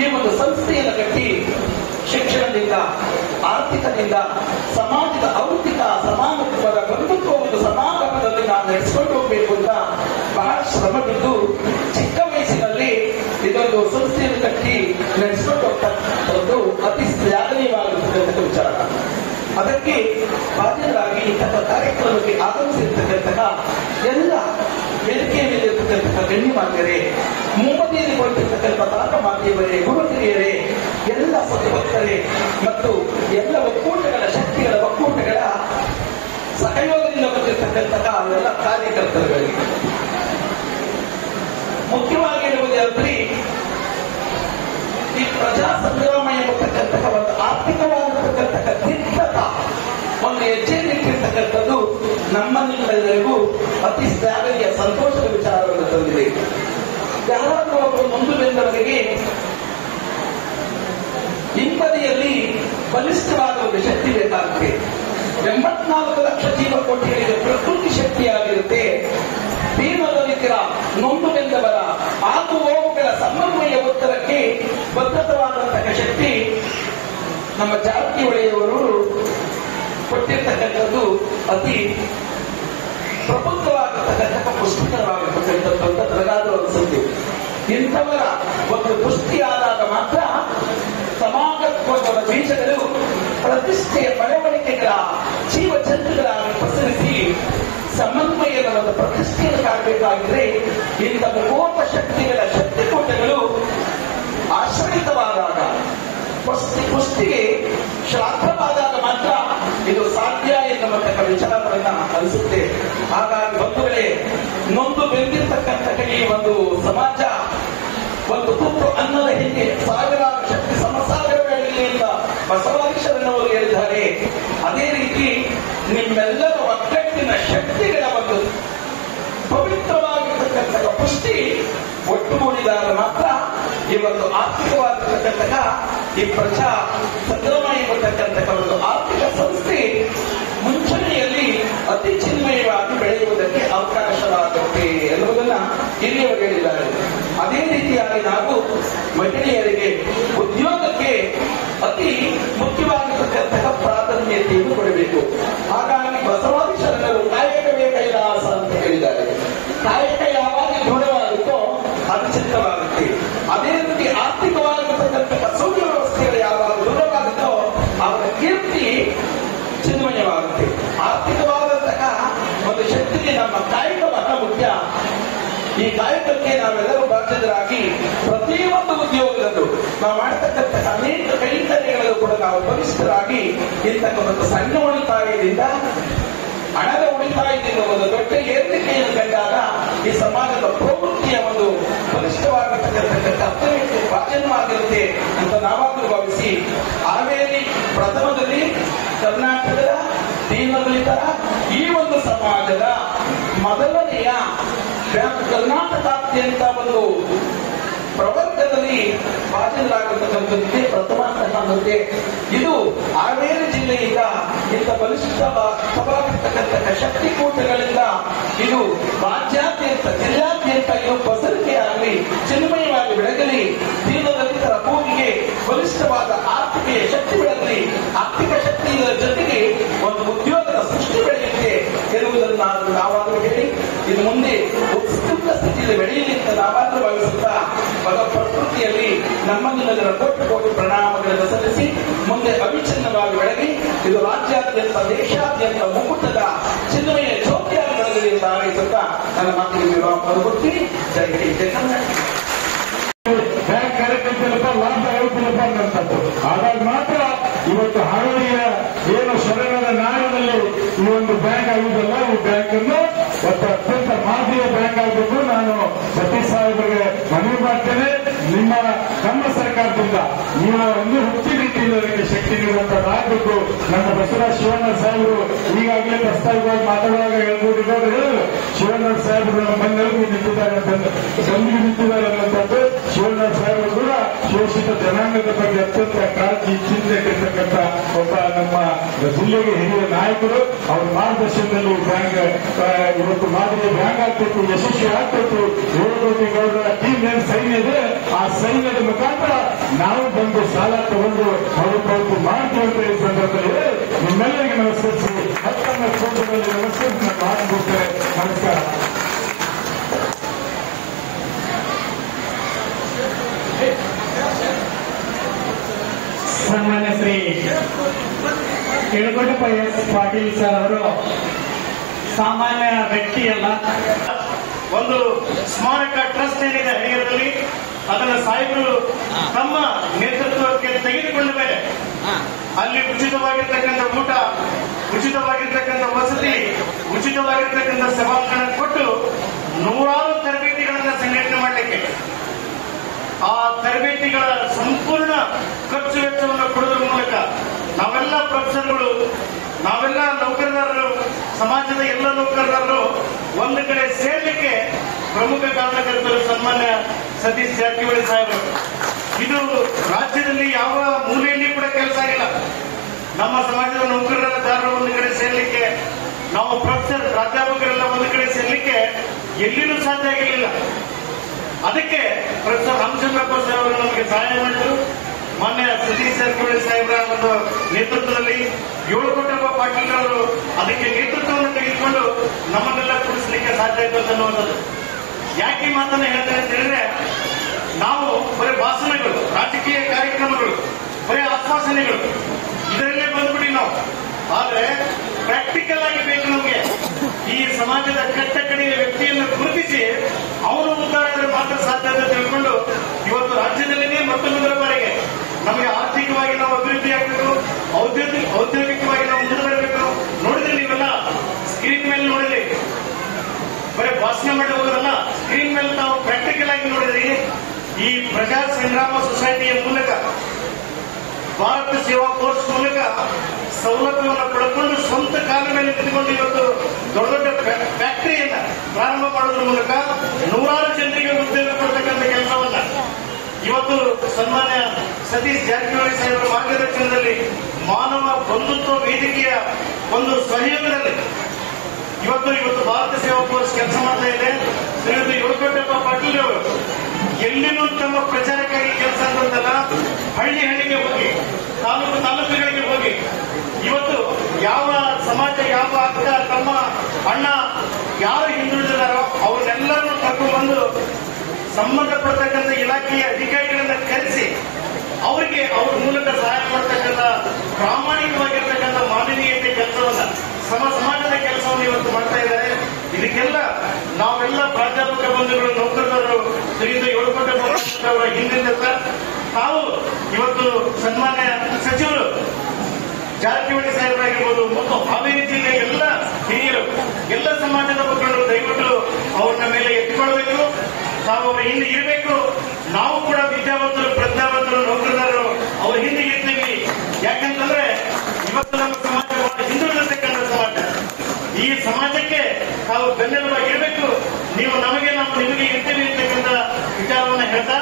ಈ ಒಂದು ಸಂಸ್ಥೆಯನ್ನು ಕಟ್ಟಿ ಶಿಕ್ಷಣದಿಂದ, ಆರ್ಥಿಕದಿಂದ, ಸಮಾಜದ ಔತಿಕ ಸಮಾನತ್ವದ ಬಂಧುತ್ವವನ್ನು ಸಮಾಗಮದಲ್ಲಿ ನಾವು ನಡೆಸಿಕೊಂಡು ಹೋಗ್ಬೇಕು ಅಂತ ಬಹಳ ಶ್ರಮವಿದ್ದು ಚಿಕ್ಕ ವಯಸ್ಸಿನಲ್ಲಿ ಇದೊಂದು ಸಂಸ್ಥೆಯನ್ನು ಕಟ್ಟಿ ನಡೆಸಿಕೊಂಡು ಹೋಗ್ತಕ್ಕಂಥದ್ದು ಅತಿ ಶ್ಲಾಘನೀಯವಾಗಿರ್ತಕ್ಕಂಥ ವಿಚಾರ. ಅದಕ್ಕೆ ಬಾಧ್ಯರಾಗಿ ಇಂತಹ ಕಾರ್ಯಕ್ರಮಕ್ಕೆ ಆಗಮಿಸಿರ್ತಕ್ಕಂತಹ ಎಲ್ಲ ವೇದಿಕೆಯ ಮೇಲೆ ಇರತಕ್ಕಂತಹ ಗಣ್ಯಮಾನ್ಯರೇ, ಮುಂಬದಿಯಲ್ಲಿ ಕೊಟ್ಟಿರ್ತಕ್ಕಂಥ ತಾತ ಮಾತೆಯವರೇ, ಗುರು ಹಿರಿಯರೇ, ಎಲ್ಲ ಸದ್ಭಕ್ತರೇ ಮತ್ತು ಎಲ್ಲ ಒಕ್ಕೂಟಗಳ ಶಕ್ತಿಗಳ ಒಕ್ಕೂಟಗಳ ಸಹಯೋಗದಿಂದ ಬಂದಿರತಕ್ಕಂತಹ ಎಲ್ಲ ಕಾರ್ಯಕರ್ತರುಗಳಿಗೆ ಮುಖ್ಯವಾಗಿರುವುದಾದ್ರೆ ಈ ಪ್ರಜಾ ಸಂಗ್ರಾಮ ಎಂಬತಕ್ಕಂತಹ ಒಂದು ಆರ್ಥಿಕವಾಗಿರತಕ್ಕಂತಹ ಸಿದ್ಧತಾ ಒಂದು ಹೆಜ್ಜೆ ನಿಟ್ಟಿರ್ತಕ್ಕಂಥದ್ದು ನಮ್ಮನ್ನೆಲ್ಲರಿಗೂ ಅತಿ ಶ್ಲಾಘನೀಯ ಸಂತೋಷದ ವಿಚಾರವನ್ನು ತಂದಿದೆ. ಯಾರಾದರೂ ಒಬ್ಬರು ಮುಂದೆ ಬಂದವರಿಗೆ ಹಿಂಬದಿಯಲ್ಲಿ ಬಲಿಷ್ಠವಾದ ಒಂದು ಶಕ್ತಿ ಬೇಕಾಗುತ್ತೆ. 84 ಲಕ್ಷ ಜೀವಕೋಟಿಗಳಿಗೆ ಪ್ರಕೃತಿ ಶಕ್ತಿಯಾಗಿರುತ್ತೆ. ದೀನದಲಿತರ ನೊಂದು ಬೆಂದವರ ಆಗು ಹೋಗುಗಳ ಸಮನ್ವಯ ಉತ್ತರಕ್ಕೆ ಬದ್ಧವಾದಂತಹ ಶಕ್ತಿ ನಮ್ಮ ಜಾರಕಿಹೊಳಿಯವರು ಕೊಟ್ಟಿರ್ತಕ್ಕಂಥದ್ದು ಅತಿ ಪ್ರಬುದ್ಧವಾಗಿರ್ತಕ್ಕಂಥ ಪುಸ್ತಕವಾಗಿರ್ತಕ್ಕಂಥದ್ದು ಅಂತ ನನಗಾದ್ರೂ ಅನಿಸುತ್ತೆ. ಇಂಥವರ ಒಂದು ಪುಷ್ಟಿ ಆದಾಗ ಮಾತ್ರ ಸಮಾಜತ್ವದ ಬೀಜಗಳು ಪ್ರತಿಷ್ಠೆಯ ಬೆಳವಣಿಗೆಗಳ ಜೀವಜಂತುಗಳಾಗಿ ಪಸರಿಸಿ ಸಮನ್ವಯದ ಒಂದು ಪ್ರತಿಷ್ಠೆಯನ್ನು ಕಾಣಬೇಕಾಗಿದ್ರೆ ಇಂಥ ಮುಖೋಪ ಶಕ್ತಿಗಳ ಶಕ್ತಿಕೂಟಗಳು ಆಶ್ರಯಿತವಾದಾಗ ಪುಷ್ಟಿಗೆ ಶ್ರಾದ್ದವಾದಾಗ ಮಾತ್ರ ಇದು ಸಾಧ್ಯ ಎನ್ನುವಂತಹ ವಿಚಾರಗಳನ್ನ ಅನಿಸುತ್ತೆ. ಹಾಗಾಗಿ ಬಂಧುಗಳೇ, ನೊಂದು ಬೆಂದಿರ್ತಕ್ಕಂಥ ಈ ಒಂದು ಸಮಾಜ ಒಂದು ತುತ್ತು ಅನ್ನದ ಹಿಂದೆ ಸಾವಿರಾರು ಶಕ್ತಿ ಸಮಸಾಗರಗಳಿವೆ ಅಂತ ಬಸವಾದೀಶರನ್ನವರು ಹೇಳಿದ್ದಾರೆ. ಅದೇ ರೀತಿ ನಿಮ್ಮೆಲ್ಲರ ಒಗ್ಗಟ್ಟಿನ ಶಕ್ತಿಗಳ ಒಂದು ಪವಿತ್ರವಾಗಿರ್ತಕ್ಕಂಥ ಪುಷ್ಟಿ ಒಟ್ಟುಗೂಡಿದಾಗ ಮಾತ್ರ ಈ ಒಂದು ಆರ್ಥಿಕವಾಗಿರ್ತಕ್ಕಂತಹ ಈ ಪ್ರಜಾ ಸಂಗ್ರಾಮ ಎಂಬತಕ್ಕಂತಹ ಒಂದು ಆರ್ಥಿಕ ಸಂಸ್ಥೆ ಮುಂಚೂಣಿಯಲ್ಲಿ ಅತಿ ಚಿನ್ಮಯವಾಗಿ ಬೆಳೆಯುವುದಕ್ಕೆ ಅವಕಾಶವಾಗುತ್ತೆ ಎನ್ನುವುದನ್ನ ಇಲ್ಲಿಯವರು ಹೇಳಿದ್ದಾರೆ. ಅದೇ ರೀತಿಯಾಗಿ ನಾವು ಮಹಿಳೆಯರಿಗೆ ಉದ್ಯೋಗಕ್ಕೆ ಅತಿ ಮುಖ್ಯವಾಗಿರ್ತಕ್ಕಂತಹ ಪ್ರಾಧಾನ್ಯತೆಯನ್ನು ಕೊಡಬೇಕು. ಹಾಗಾಗಿ ಬಸವಾದೀಶರನ್ನರು ಕಾಯಕವೇ ಕೈಲಾಸ ಅಂತ ಹೇಳಿದ್ದಾರೆ. ಕಾಯಕ ಯಾವಾಗ ದೃಢವಾಗುತ್ತೋ ಅದು ಚಿತ್ತವಾಗುತ್ತೆ. ಅದೇ ರೀತಿ ಆರ್ಥಿಕವಾಗಿರ್ತಕ್ಕಂತಹ ಸುವ್ಯವಸ್ಥೆಗಳು ಯಾವಾಗ ದೃಢವಾಗುತ್ತೋ ಅವರ ಕೀರ್ತಿ ಚಿನ್ಮಯವಾಗುತ್ತೆ. ಆರ್ಥಿಕವಾದಂತಹ ಒಂದು ಶಕ್ತಿಗೆ ನಮ್ಮ ಕಾಯಕ ಬಹಳ ಮುಖ್ಯ. ಈ ಕಾಯಕಕ್ಕೆ ನಾವೆಲ್ಲರೂ ಬಾಧ್ಯರಾಗಿ ಪ್ರತಿಯೊಂದು ಉದ್ಯೋಗದಲ್ಲೂ ನಾವು ಮಾಡತಕ್ಕಂತಹ ಅನೇಕ ಕೈಂಕರ್ಯಗಳಲ್ಲೂ ಕೂಡ ನಾವು ಬಲಿಷ್ಠರಾಗಿ ಇಂತಕ್ಕಂಥ ಸಣ್ಣ ಉಳಿತಾಯದಿಂದ ಹಣದ ಉಳಿತಾಯದಿಂದ ಒಂದು ದೊಡ್ಡ ಏರಿಕೆಯನ್ನು ಕಂಡಾಗ ಈ ಸಮಾಜದ ಪ್ರವೃತ್ತಿಯ ಒಂದು ಬಲಿಷ್ಠವಾಗಿರ್ತಕ್ಕಂಥ ಅರ್ಥವ್ಯಕ್ತಿ ಭಾಜನವಾಗಿರುತ್ತೆ ಅಂತ ನಾವಾಗಲೂ ಭಾವಿಸಿ ಹಾವೇರಿ ಪ್ರಥಮದಲ್ಲಿ ಕರ್ನಾಟಕದ ದೀನದಲಿತರ ಈ ಒಂದು ಸಮಾಜದ ಮೊದಲನೆಯ ಕರ್ನಾಟಕಾದ್ಯಂತ ಒಂದು ಪ್ರವರ್ಗದಲ್ಲಿ ಭಾಜನರಾಗಿರ್ತಕ್ಕಂಥದ್ದೇ ಪ್ರಥಮ ಅಂತಕ್ಕಂಥದ್ದೇ. ಇದು ಹಾವೇರಿ ಜಿಲ್ಲೆಯಿಂದ ಇಂಥ ಬಲಿಷ್ಠವಾಗಿರ್ತಕ್ಕಂತಹ ಶಕ್ತಿಕೂಟಗಳಿಂದ ಇದು ರಾಜ್ಯಾದ್ಯಂತ ಜಿಲ್ಲಾದ್ಯಂತ ಇದು ಪಸರಿಕೆಯಾಗಲಿ ಚಿನ್ಮಯವಾಗಿ ಬೆಳಗಲಿ. ದೀನದಲಿತರ ಕೂಗಿಗೆ ಬಲಿಷ್ಠವಾದ ಆರ್ಥಿಕ ಶಕ್ತಿ ಬೆಳಗಲಿ. ಆರ್ಥಿಕ ಶಕ್ತಿಯ ಜೊತೆಗೆ ಒಂದು ಉದ್ಯೋಗದ ಸೃಷ್ಟಿ ಬೆಳೆಯುತ್ತೆ ಎನ್ನುವುದನ್ನು ನಾವಾದರೂ ಹೇಳಿ ಇದು ಮುಂದೆ ಉತ್ಕೃಷ್ಟ ಸ್ಥಿತಿಯಲ್ಲಿ ಬೆಳೆಯಲಿ ಅಂತ ನಾವಾದರೂ ಭಾವಿಸುತ್ತಾ ಪ್ರಕೃತಿಯಲ್ಲಿ ನಮ್ಮನ್ನೆಲ್ಲರ ಕೋಟಿ ಪ್ರಣಾಮಗಳನ್ನು ಸಲ್ಲಿಸಿ ಮುಂದೆ ಅವಿಚ್ಛಿನ್ನವಾಗಿ ಬೆಳಗಿ ಇದು ರಾಜ್ಯಾದ್ಯಂತ ದೇಶಾದ್ಯಂತ ಮುಕುಟದ ಚಿನ್ಮಯ ಜ್ಯೋತಿಯಾಗಿ ಬೆಳಗಲಿ ಅಂತ ಹಾರೈಸುತ್ತಾ ನನ್ನ ಮಾತಿಗೆ ವಿರಾಮ ಕೊಡ್ತೀನಿ. ಜೈ ಹಿಂದ್ ಜೈ ಕನ್ನಡ. ಬ್ಯಾಂಕ್ ಕಾರ್ಯಕ್ರಮದಲ್ಲಪ್ಪ ಲಾಭ ಆಗುತ್ತಿಲ್ಲಪ್ಪ ಅನ್ನುವಂಥದ್ದು. ಹಾಗಾಗಿ ಮಾತ್ರ ಇವತ್ತು ಹಾವೇರಿಯ ಏನು ಶರಣರ ನಾಡಿನಲ್ಲಿ ಈ ಒಂದು ಬ್ಯಾಂಕ್ ಆಗುವುದಲ್ಲ, ಈ ಬ್ಯಾಂಕ್ ಅನ್ನು ಅತ್ಯಂತ ಮಾದರಿಯ ಬ್ಯಾಂಕ್ ಆಗಬೇಕು. ನಾನು ಸತೀಶ್ ಸಾಹೇಬರಿಗೆ ಮನವಿ ಮಾಡ್ತೇನೆ, ನಮ್ಮ ಸರ್ಕಾರದಿಂದ ನೀವು ಒಂದು ಹುಚ್ಚಿ ರೀತಿಯಲ್ಲಿ ಅದಕ್ಕೆ ಶಕ್ತಿ ನೀಡುವಂತದ್ದಾಗಬೇಕು. ನಮ್ಮ ಬಸವರಾಜ ಶಿವಣ್ಣ ಸಾಹೇಬರು ಈಗಾಗಲೇ ಪ್ರಸ್ತಾವಿಕವಾಗಿ ಮಾತಾಡುವಾಗ ಹೇಳಿದ್ರು, ಶಿವಣ್ಣ ಸಾಹೇಬರು ನಮ್ಮ ಮನೆಯಲ್ಲೂ ನಿಂತಿದ್ದಾರೆ ಸಂದಿಗೆ ನಿಂತಿದ್ದಾರೆ ಅನ್ನುವಂಥದ್ದು. ಶಿವಣ್ಣ ಸಾಹೇಬರು ಕೂಡ ಶೋಷಿತ ಜನಾಂಗದ ಬಗ್ಗೆ ಅತ್ಯಂತ ಕಾಳಜಿ ಚಿಂತೆ ಇರ್ತಕ್ಕಂಥ ಒಬ್ಬ ನಮ್ಮ ಜಿಲ್ಲೆಗೆ ಹಿರಿಯ ನಾಯಕರು. ಅವರ ಮಾರ್ಗದರ್ಶನದಲ್ಲಿ ಬ್ಯಾಂಕ್ ಇವತ್ತು ಮಾದರಿಯ ಬ್ಯಾಂಕ್ ಆಗ್ಬೇಕು, ಯಶಸ್ವಿ ಆಗ್ಬೇಕು. 7 ಕೋಟಿ ಗೌರವ ಟೀಮ್ ಏನ್ ಸೈನ್ಯ ಇದೆ, ಆ ಸೈನ್ಯದ ಮುಖಾಂತರ ನಾವು ಬಂದು ಸಾಲ ತಗೊಂಡು ಅವರು ಮಾಡ್ತೀವಿ ಅಂತ ಈ ಸಂದರ್ಭದಲ್ಲಿ ನಿಮ್ಮೆಲ್ಲರಿಗೆ ನಮಸ್ಕರಿಸಿ ಹತ್ತನ್ನ ಕ್ಷೇತ್ರದಲ್ಲಿ ನಮಸ್ಕರಿಸಿ ಮಾತನಾಡುತ್ತೇನೆ. ನಮಸ್ಕಾರ. ಸನ್ಮಾನ್ಯ ಶ್ರೀ ಯಳಕೋಟಪ್ಪ ಎಸ್ ಪಾಟೀಲ್ ಸರ್ ಅವರು ಸಾಮಾನ್ಯ ವ್ಯಕ್ತಿಯಲ್ಲ. ಒಂದು ಸ್ಮಾರಕ ಟ್ರಸ್ಟ್ ಏನಿದೆ ಹರಿಹರದಲ್ಲಿ, ಅದನ್ನು ಸಾಹೇಬರು ತಮ್ಮ ನೇತೃತ್ವಕ್ಕೆ ತೆಗೆದುಕೊಂಡ ಮೇಲೆ ಅಲ್ಲಿ ಉಚಿತವಾಗಿರ್ತಕ್ಕಂಥ ಊಟ, ಉಚಿತವಾಗಿರ್ತಕ್ಕಂಥ ವಸತಿ, ಉಚಿತವಾಗಿರ್ತಕ್ಕಂಥ ಸಭಾಂಗಣ ಕೊಟ್ಟು 100 ತರಬೇತಿಗಳನ್ನ ಸಂಘಟನೆ ಮಾಡಲಿಕ್ಕೆ, ಆ ತರಬೇತಿಗಳ ಸಂಪೂರ್ಣ ಖರ್ಚು ವೆಚ್ಚವನ್ನು ಕೊಡುವುದರ ಮೂಲಕ ನಾವೆಲ್ಲ ಪ್ರೊಫೆಸರ್ಗಳು, ನಾವೆಲ್ಲ ನೌಕರದಾರರು, ಸಮಾಜದ ಎಲ್ಲ ನೌಕರದಾರರು ಒಂದು ಕಡೆ ಸೇರ್ಲಿಕ್ಕೆ ಪ್ರಮುಖ ಕಾರಣಕರ್ತರು ಸನ್ಮಾನ್ಯ ಸತೀಶ್ ಜಾರಕಿಹೊಳಿ ಸಾಹೇಬರು. ಇದು ರಾಜ್ಯದಲ್ಲಿ ಯಾವ ಮೂಲೆಯಲ್ಲಿ ಕೂಡ ಕೆಲಸ ಆಗಿಲ್ಲ. ಎಲ್ಲಿನೂ ಸಾಧ್ಯ ಆಗಿರಲಿಲ್ಲ. ಅದಕ್ಕೆ ಪ್ರೊಫೆಸರ್ ರಾಮಚಂದ್ರಪ್ಪ ಸರ್ ಅವರು ನಮಗೆ ಸಹಾಯ ಮಾಡಿದ್ರು. ಮಾನ್ಯ ಸತೀಶ್ ಜಾರಕಿಹೊಳಿ ಸಾಹೇಬರ ಒಂದು ನೇತೃತ್ವದಲ್ಲಿ ಏಳುಕೋಟಪ್ಪ ಪಾಟೀಲ್ ಅವರು ಅದಕ್ಕೆ ನೇತೃತ್ವವನ್ನು ತೆಗೆದುಕೊಂಡು ನಮ್ಮನ್ನೆಲ್ಲ ಕೂಡಿಸಲಿಕ್ಕೆ ಸಾಧ್ಯ ಆಯಿತು ಅನ್ನುವಂಥದ್ದು. ಯಾಕೆ ಈ ಮಾತನ್ನು ಹೇಳ್ತೇನೆ ಅಂತ ಹೇಳಿದ್ರೆ, ನಾವು ಬರೀ ಭಾಷಣಗಳು, ರಾಜಕೀಯ ಕಾರ್ಯಕ್ರಮಗಳು, ಬರೀ ಆಶ್ವಾಸನೆಗಳು ಇದರಲ್ಲೇ ಬಂದ್ಬಿಡಿ ನಾವು. ಆದ್ರೆ ಪ್ರಾಕ್ಟಿಕಲ್ ಆಗಿ ಬೇಕು ನಮಗೆ. ಈ ಸಮಾಜದ ಕಟ್ಟ ಕಡೆಯ ವ್ಯಕ್ತಿಯನ್ನು ಗುರುತಿಸಿ ಅವನು ಉದ್ದಾರ ಮಾತ್ರ ಸಾಧ್ಯ ಅಂತ ತಿಳ್ಕೊಂಡು ಇವತ್ತು ರಾಜ್ಯದಲ್ಲಿನೇ ಮೊದಲ ಬಾರಿಗೆ ನಮಗೆ ಆರ್ಥಿಕವಾಗಿ ನಾವು ಅಭಿವೃದ್ಧಿ ಆಗಬೇಕು, ಔದ್ಯೋಗಿಕವಾಗಿ ನಾವು ಮುಂದೆ ಬರಬೇಕು. ನೋಡಿದ್ರೆ ನೀವೆಲ್ಲ ಸ್ಕ್ರೀನ್ ಮೇಲೆ ನೋಡಿದ್ರಿ, ಬರೀ ಭಾಷಣ ಮಾಡಿ ಹೋಗೋದಲ್ಲ, ಸ್ಕ್ರೀನ್ ಮೇಲೆ ನಾವು ಪ್ರಾಕ್ಟಿಕಲ್ ಆಗಿ ನೋಡಿದ್ರಿ. ಈ ಪ್ರಜಾ ಸಂಗ್ರಾಮ ಸೊಸೈಟಿಯ ಮೂಲಕ, ಭಾರತ ಸೇವಾ ಫೋರ್ಸ್ ಮೂಲಕ ಸೌಲಭ್ಯವನ್ನು ಪಡೆದುಕೊಂಡು ಸ್ವಂತ ಕಾಲ ಮೇಲೆ ನಿಂತುಕೊಂಡು ಇವತ್ತು ದೊಡ್ಡ ದೊಡ್ಡ ಫ್ಯಾಕ್ಟರಿಯನ್ನ ಪ್ರಾರಂಭ ಮಾಡೋದ್ರ ಮೂಲಕ ನೂರಾರು ಜನರಿಗೆ ಉದ್ಯೋಗ ಕೊಡ್ತಕ್ಕಂಥ ಕೆಲಸವನ್ನ ಇವತ್ತು ಸನ್ಮಾನ್ಯ ಸತೀಶ್ ಜಾರಕಿಹೊಳಿ ಸಾಹೇಬರ ಮಾರ್ಗದರ್ಶನದಲ್ಲಿ ಮಾನವ ಬಂಧುತ್ವ ವೇದಿಕೆಯ ಒಂದು ಸಹಯೋಗದಲ್ಲಿ ಇವತ್ತು ಭಾರತ ಸೇವಾ ಫೋರ್ಸ್ ಕೆಲಸ ಮಾಡ್ತಾ ಇದೆ. ಶ್ರೀಯುತ ಏಳುಕೋಟಪ್ಪ ಪಾಟೀಲ್ ಅವರು ಎಲ್ಲಿನೂ ತಮ್ಮ ಪ್ರಚಾರಕ್ಕಾಗಿ ಕೆಲಸ ಅಂತಲ್ಲ, ಹಳ್ಳಿ ಹಳ್ಳಿಗೆ ಹೋಗಿ, ತಾಲೂಕುಗಳಿಗೆ ಹೋಗಿ ಇವತ್ತು ಯಾವ ಸಮಾಜ, ಯಾವ ಅಕ್ಕ, ತಮ್ಮ, ಅಣ್ಣ ಯಾರು ಹಿಂದುಳಿದಿದ್ದಾರೋ ಅವನ್ನೆಲ್ಲರನ್ನು ಕರ್ಕೊಂಡ್ಬಂದು ಸಂಬಂಧಪಡ್ತಕ್ಕಂಥ ಇಲಾಖೆಯ ಅಧಿಕಾರಿಗಳನ್ನ ಕರೆಸಿ ಅವರಿಗೆ ಅವ್ರ ಮೂಲಕ ಸಹಾಯ ಮಾಡತಕ್ಕಂಥ ಪ್ರಾಮಾಣಿಕವಾಗಿರ್ತಕ್ಕಂಥ ಮಾನವೀಯತೆ ಕೆಲಸವನ್ನ, ಸಮಾಜದ ಕೆಲಸವನ್ನು ಇವತ್ತು ಮಾಡ್ತಾ ಇದ್ದಾರೆ. ಇದಕ್ಕೆಲ್ಲ ನಾವೆಲ್ಲ ಪ್ರಾಧ್ಯಾಪಕ ಬಂಧುಗಳು, ನೌಕರರು, ಶ್ರೀಯುತ ಏಳುಕೋಟಪ್ಪ ಅವರ ಹಿಂದಿನ ತಾವು ಇವತ್ತು ಸನ್ಮಾನ್ಯ ಸಚಿವರು ಜಾರಕಿಹೊಳಿ ಸಾಹೇಬರಾಗಿರ್ಬೋದು ಮತ್ತು ಹಾವೇರಿ ಜಿಲ್ಲೆಯ ಎಲ್ಲ ಹಿರಿಯರು, ಎಲ್ಲ ಸಮಾಜದ ಮುಖಂಡರು ದಯವಿಟ್ಟು ಅವ್ರನ್ನ ಮೇಲೆ ಎತ್ತಿಕೊಳ್ಳಬೇಕು. ತಾವು ಅವರ ಹಿಂದೆ ಇರಬೇಕು. ನಾವು ಕೂಡ ವಿದ್ಯಾವಂತರು, ಪ್ರಜ್ಞಾವಂತರು, ನೌಕರರು ಅವ್ರ ಹಿಂದೆ ಇರ್ತೀವಿ. ಯಾಕಂತಂದ್ರೆ ಇವತ್ತು ನಮ್ಮ ಸಮಾಜ ಹಿಂದುಳಿದಿರ್ತಕ್ಕಂಥ ಸಮಾಜ. ಈ ಸಮಾಜಕ್ಕೆ ತಾವು ಬೆನ್ನೆಲುಬಾಗಿರಬೇಕು. ನೀವು ನಮಗೆ, ನಾವು ನಿಮಗೆ ಇರ್ತೀವಿ ಅಂತಕ್ಕಂಥ ವಿಚಾರವನ್ನು ಹೇಳ್ತಾ,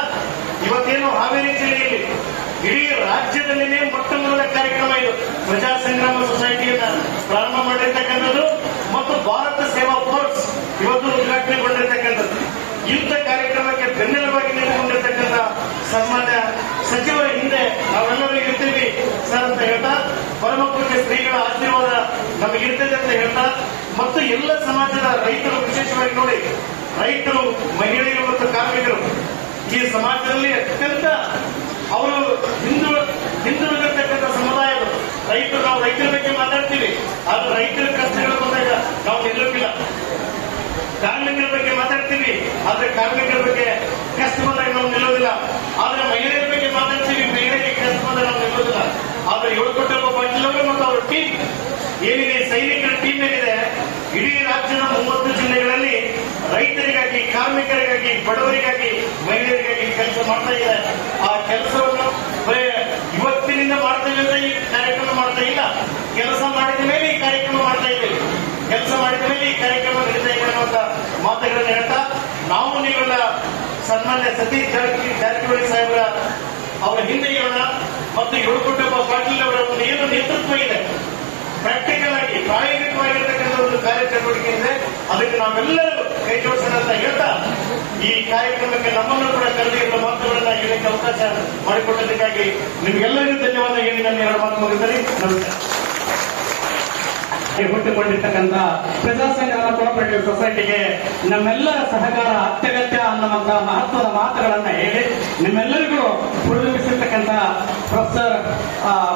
ಇವತ್ತೇನು ಹಾವೇರಿ ಜಿಲ್ಲೆಯಲ್ಲಿ ಇಡೀ ರಾಜ್ಯದಲ್ಲಿನೇ ಮೊಟ್ಟ ಮೊದಲ ಕಾರ್ಯಕ್ರಮ ಇದು ಪ್ರಜಾ ಸಂಗ್ರಾಮ ಸೊಸೈಟಿಯನ್ನ ಪ್ರಾರಂಭ ಮಾಡಿರ್ತಕ್ಕಂಥದ್ದು ಮತ್ತು ಭಾರತ ಸೇವಾ ಫೋರ್ಸ್ ಇವತ್ತು ಉದ್ಘಾಟನೆಗೊಂಡಿರ್ತಕ್ಕಂಥದ್ದು. ಇಂಥ ಕಾರ್ಯಕ್ರಮಕ್ಕೆ ಬೆನ್ನೆಲುಬಾಗಿ ನಿಂತುಕೊಂಡಿರ್ತಕ್ಕಂಥ ಸನ್ಮಾನ್ಯ ಸಚಿವರ ಹಿಂದೆ ನಾವೆಲ್ಲರೂ ಇರ್ತೀವಿ ಸರ್ ಅಂತ ಹೇಳ್ತಾ, ಪರಮಪೂಜ್ಯ ಶ್ರೀಗಳ ಆಶೀರ್ವಾದ ನಮಗಿರ್ತದೆ ಅಂತ ಹೇಳ್ತಾ, ಮತ್ತು ಎಲ್ಲ ಸಮಾಜದ ರೈತರು, ವಿಶೇಷವಾಗಿ ನೋಡಿ ರೈತರು, ಮಹಿಳೆಯರು ಮತ್ತು ಕಾರ್ಮಿಕರು ಈ ಸಮಾಜದಲ್ಲಿ ಅತ್ಯಂತ ಅವರು ಹಿಂದುಳಿದಿರ್ತಕ್ಕಂಥ ಸಮುದಾಯಗಳು. ರೈತರು, ನಾವು ರೈತರ ಬಗ್ಗೆ ಮಾತಾಡ್ತೀವಿ, ಆದ್ರೆ ರೈತರ ಕಷ್ಟಗಳು ಬಂದಾಗ ನಾವು ನಿಲ್ಲೋಕಿಲ್ಲ. ಕಾರ್ಮಿಕರ ಬಗ್ಗೆ ಮಾತಾಡ್ತೀವಿ, ಆದ್ರೆ ಕಾರ್ಮಿಕರ ಬಗ್ಗೆ ಕಷ್ಟ ಬಂದಾಗ ನಾವು ನಿಲ್ಲೋದಿಲ್ಲ. ಆದ್ರೆ ಮಹಿಳೆಯರ ಬಗ್ಗೆ ಮಾತಾಡ್ತೀವಿ, ಮಹಿಳೆಯರಿಗೆ ಕಷ್ಟ ಬಂದಾಗ ನಾವು ನಿಲ್ಲೋದಿಲ್ಲ. ಆದ್ರೆ ಏಳುಕೋಟಪ್ಪ ಪಾಟೀಲ್ ಅವರು ಮತ್ತು ಅವರ ಟೀಮ್ ಏನಿದೆ, ಸೈನಿಕರ ಟೀಮ್ ಏನಿದೆ, ಇಡೀ ರಾಜ್ಯದ 30 ಜಿಲ್ಲೆಗಳಲ್ಲಿ ರೈತರಿಗಾಗಿ, ಕಾರ್ಮಿಕರಿಗಾಗಿ, ಬಡವರಿಗಾಗಿ, ಮಹಿಳೆಯರಿಗಾಗಿ ಕೆಲಸ ಮಾಡ್ತಾ ಇದ್ದಾರೆ. ಆ ಕೆಲಸವನ್ನು ಬರೀ ಇವತ್ತಿನಿಂದ ಮಾಡ್ತೇವೆ ಅಂತ ಈ ಕಾರ್ಯಕ್ರಮ ಮಾಡ್ತಾ ಇಲ್ಲ, ಕೆಲಸ ಮಾಡಿದ ಮೇಲೆ ಈ ಕಾರ್ಯಕ್ರಮ ಮಾಡ್ತಾ ಇದ್ದೇವೆ. ಕೆಲಸ ಮಾಡಿದ ಮೇಲೆ ಈ ಕಾರ್ಯಕ್ರಮ ನಡೀತಾ ಇದೆ ಅನ್ನುವಂತ ಮಾತುಗಳನ್ನು ಹೇಳ್ತಾ, ನಾವು ನೀವೆಲ್ಲ ಸನ್ಮಾನ್ಯ ಸತೀಶ್ ಜಾರಕಿಹೊಳಿ ಸಾಹೇಬರ ಅವರ ಹಿಂದೆ ಇರೋಣ. ಮತ್ತು ಏಳುಕೋಟಪ್ಪ ಪಾಟೀಲ್ ಅವರ ಒಂದು ಏನು ನೇತೃತ್ವ ಇದೆ, ಪ್ರಾಕ್ಟಿಕಲ್ ಆಗಿ ಪ್ರಾಯೋಗಿಕವಾಗಿರ್ತಕ್ಕಂಥ ಒಂದು ಕಾರ್ಯಚಟುವಟಿಕೆ ಇದೆ, ಅದಕ್ಕೆ ನಾವೆಲ್ಲರೂ ಕೈ ಜೋಡಿಸೋಣ ಅಂತ ಹೇಳ್ತಾ, ಈ ಕಾರ್ಯಕ್ರಮಕ್ಕೆ ನಮ್ಮನ್ನು ಕೂಡ ಕರೆದಿರುವ ಮಾತುಗಳನ್ನ ಹೇಳಕ್ಕೆ ಅವಕಾಶ ಮಾಡಿಕೊಟ್ಟದಕ್ಕಾಗಿ ನಿಮ್ಗೆಲ್ಲರಿಗೂ ಧನ್ಯವಾದ ಹೇಳಿ ನನ್ನ 2 ಮಾತು ಮುಗಿದರೆ ನಮಸ್ಕಾರ. ಹುಟ್ಟುಕೊಂಡಿರ್ತಕ್ಕಂಥ ಪ್ರಜಾ ಸಂಗ್ರಾಮ ಕೋಆಪರೇಟಿವ್ ಸೊಸೈಟಿಗೆ ನಮ್ಮೆಲ್ಲರ ಸಹಕಾರ ಅತ್ಯಗತ್ಯ ಅನ್ನುವಂತ ಮಹತ್ವದ ಮಾತುಗಳನ್ನ ಹೇಳಿ ನಿಮ್ಮೆಲ್ಲರಿಗೂ ಹುರಿದುಂಬಿಸಿರ್ತಕ್ಕಂಥ ಪ್ರೊಫೆಸರ್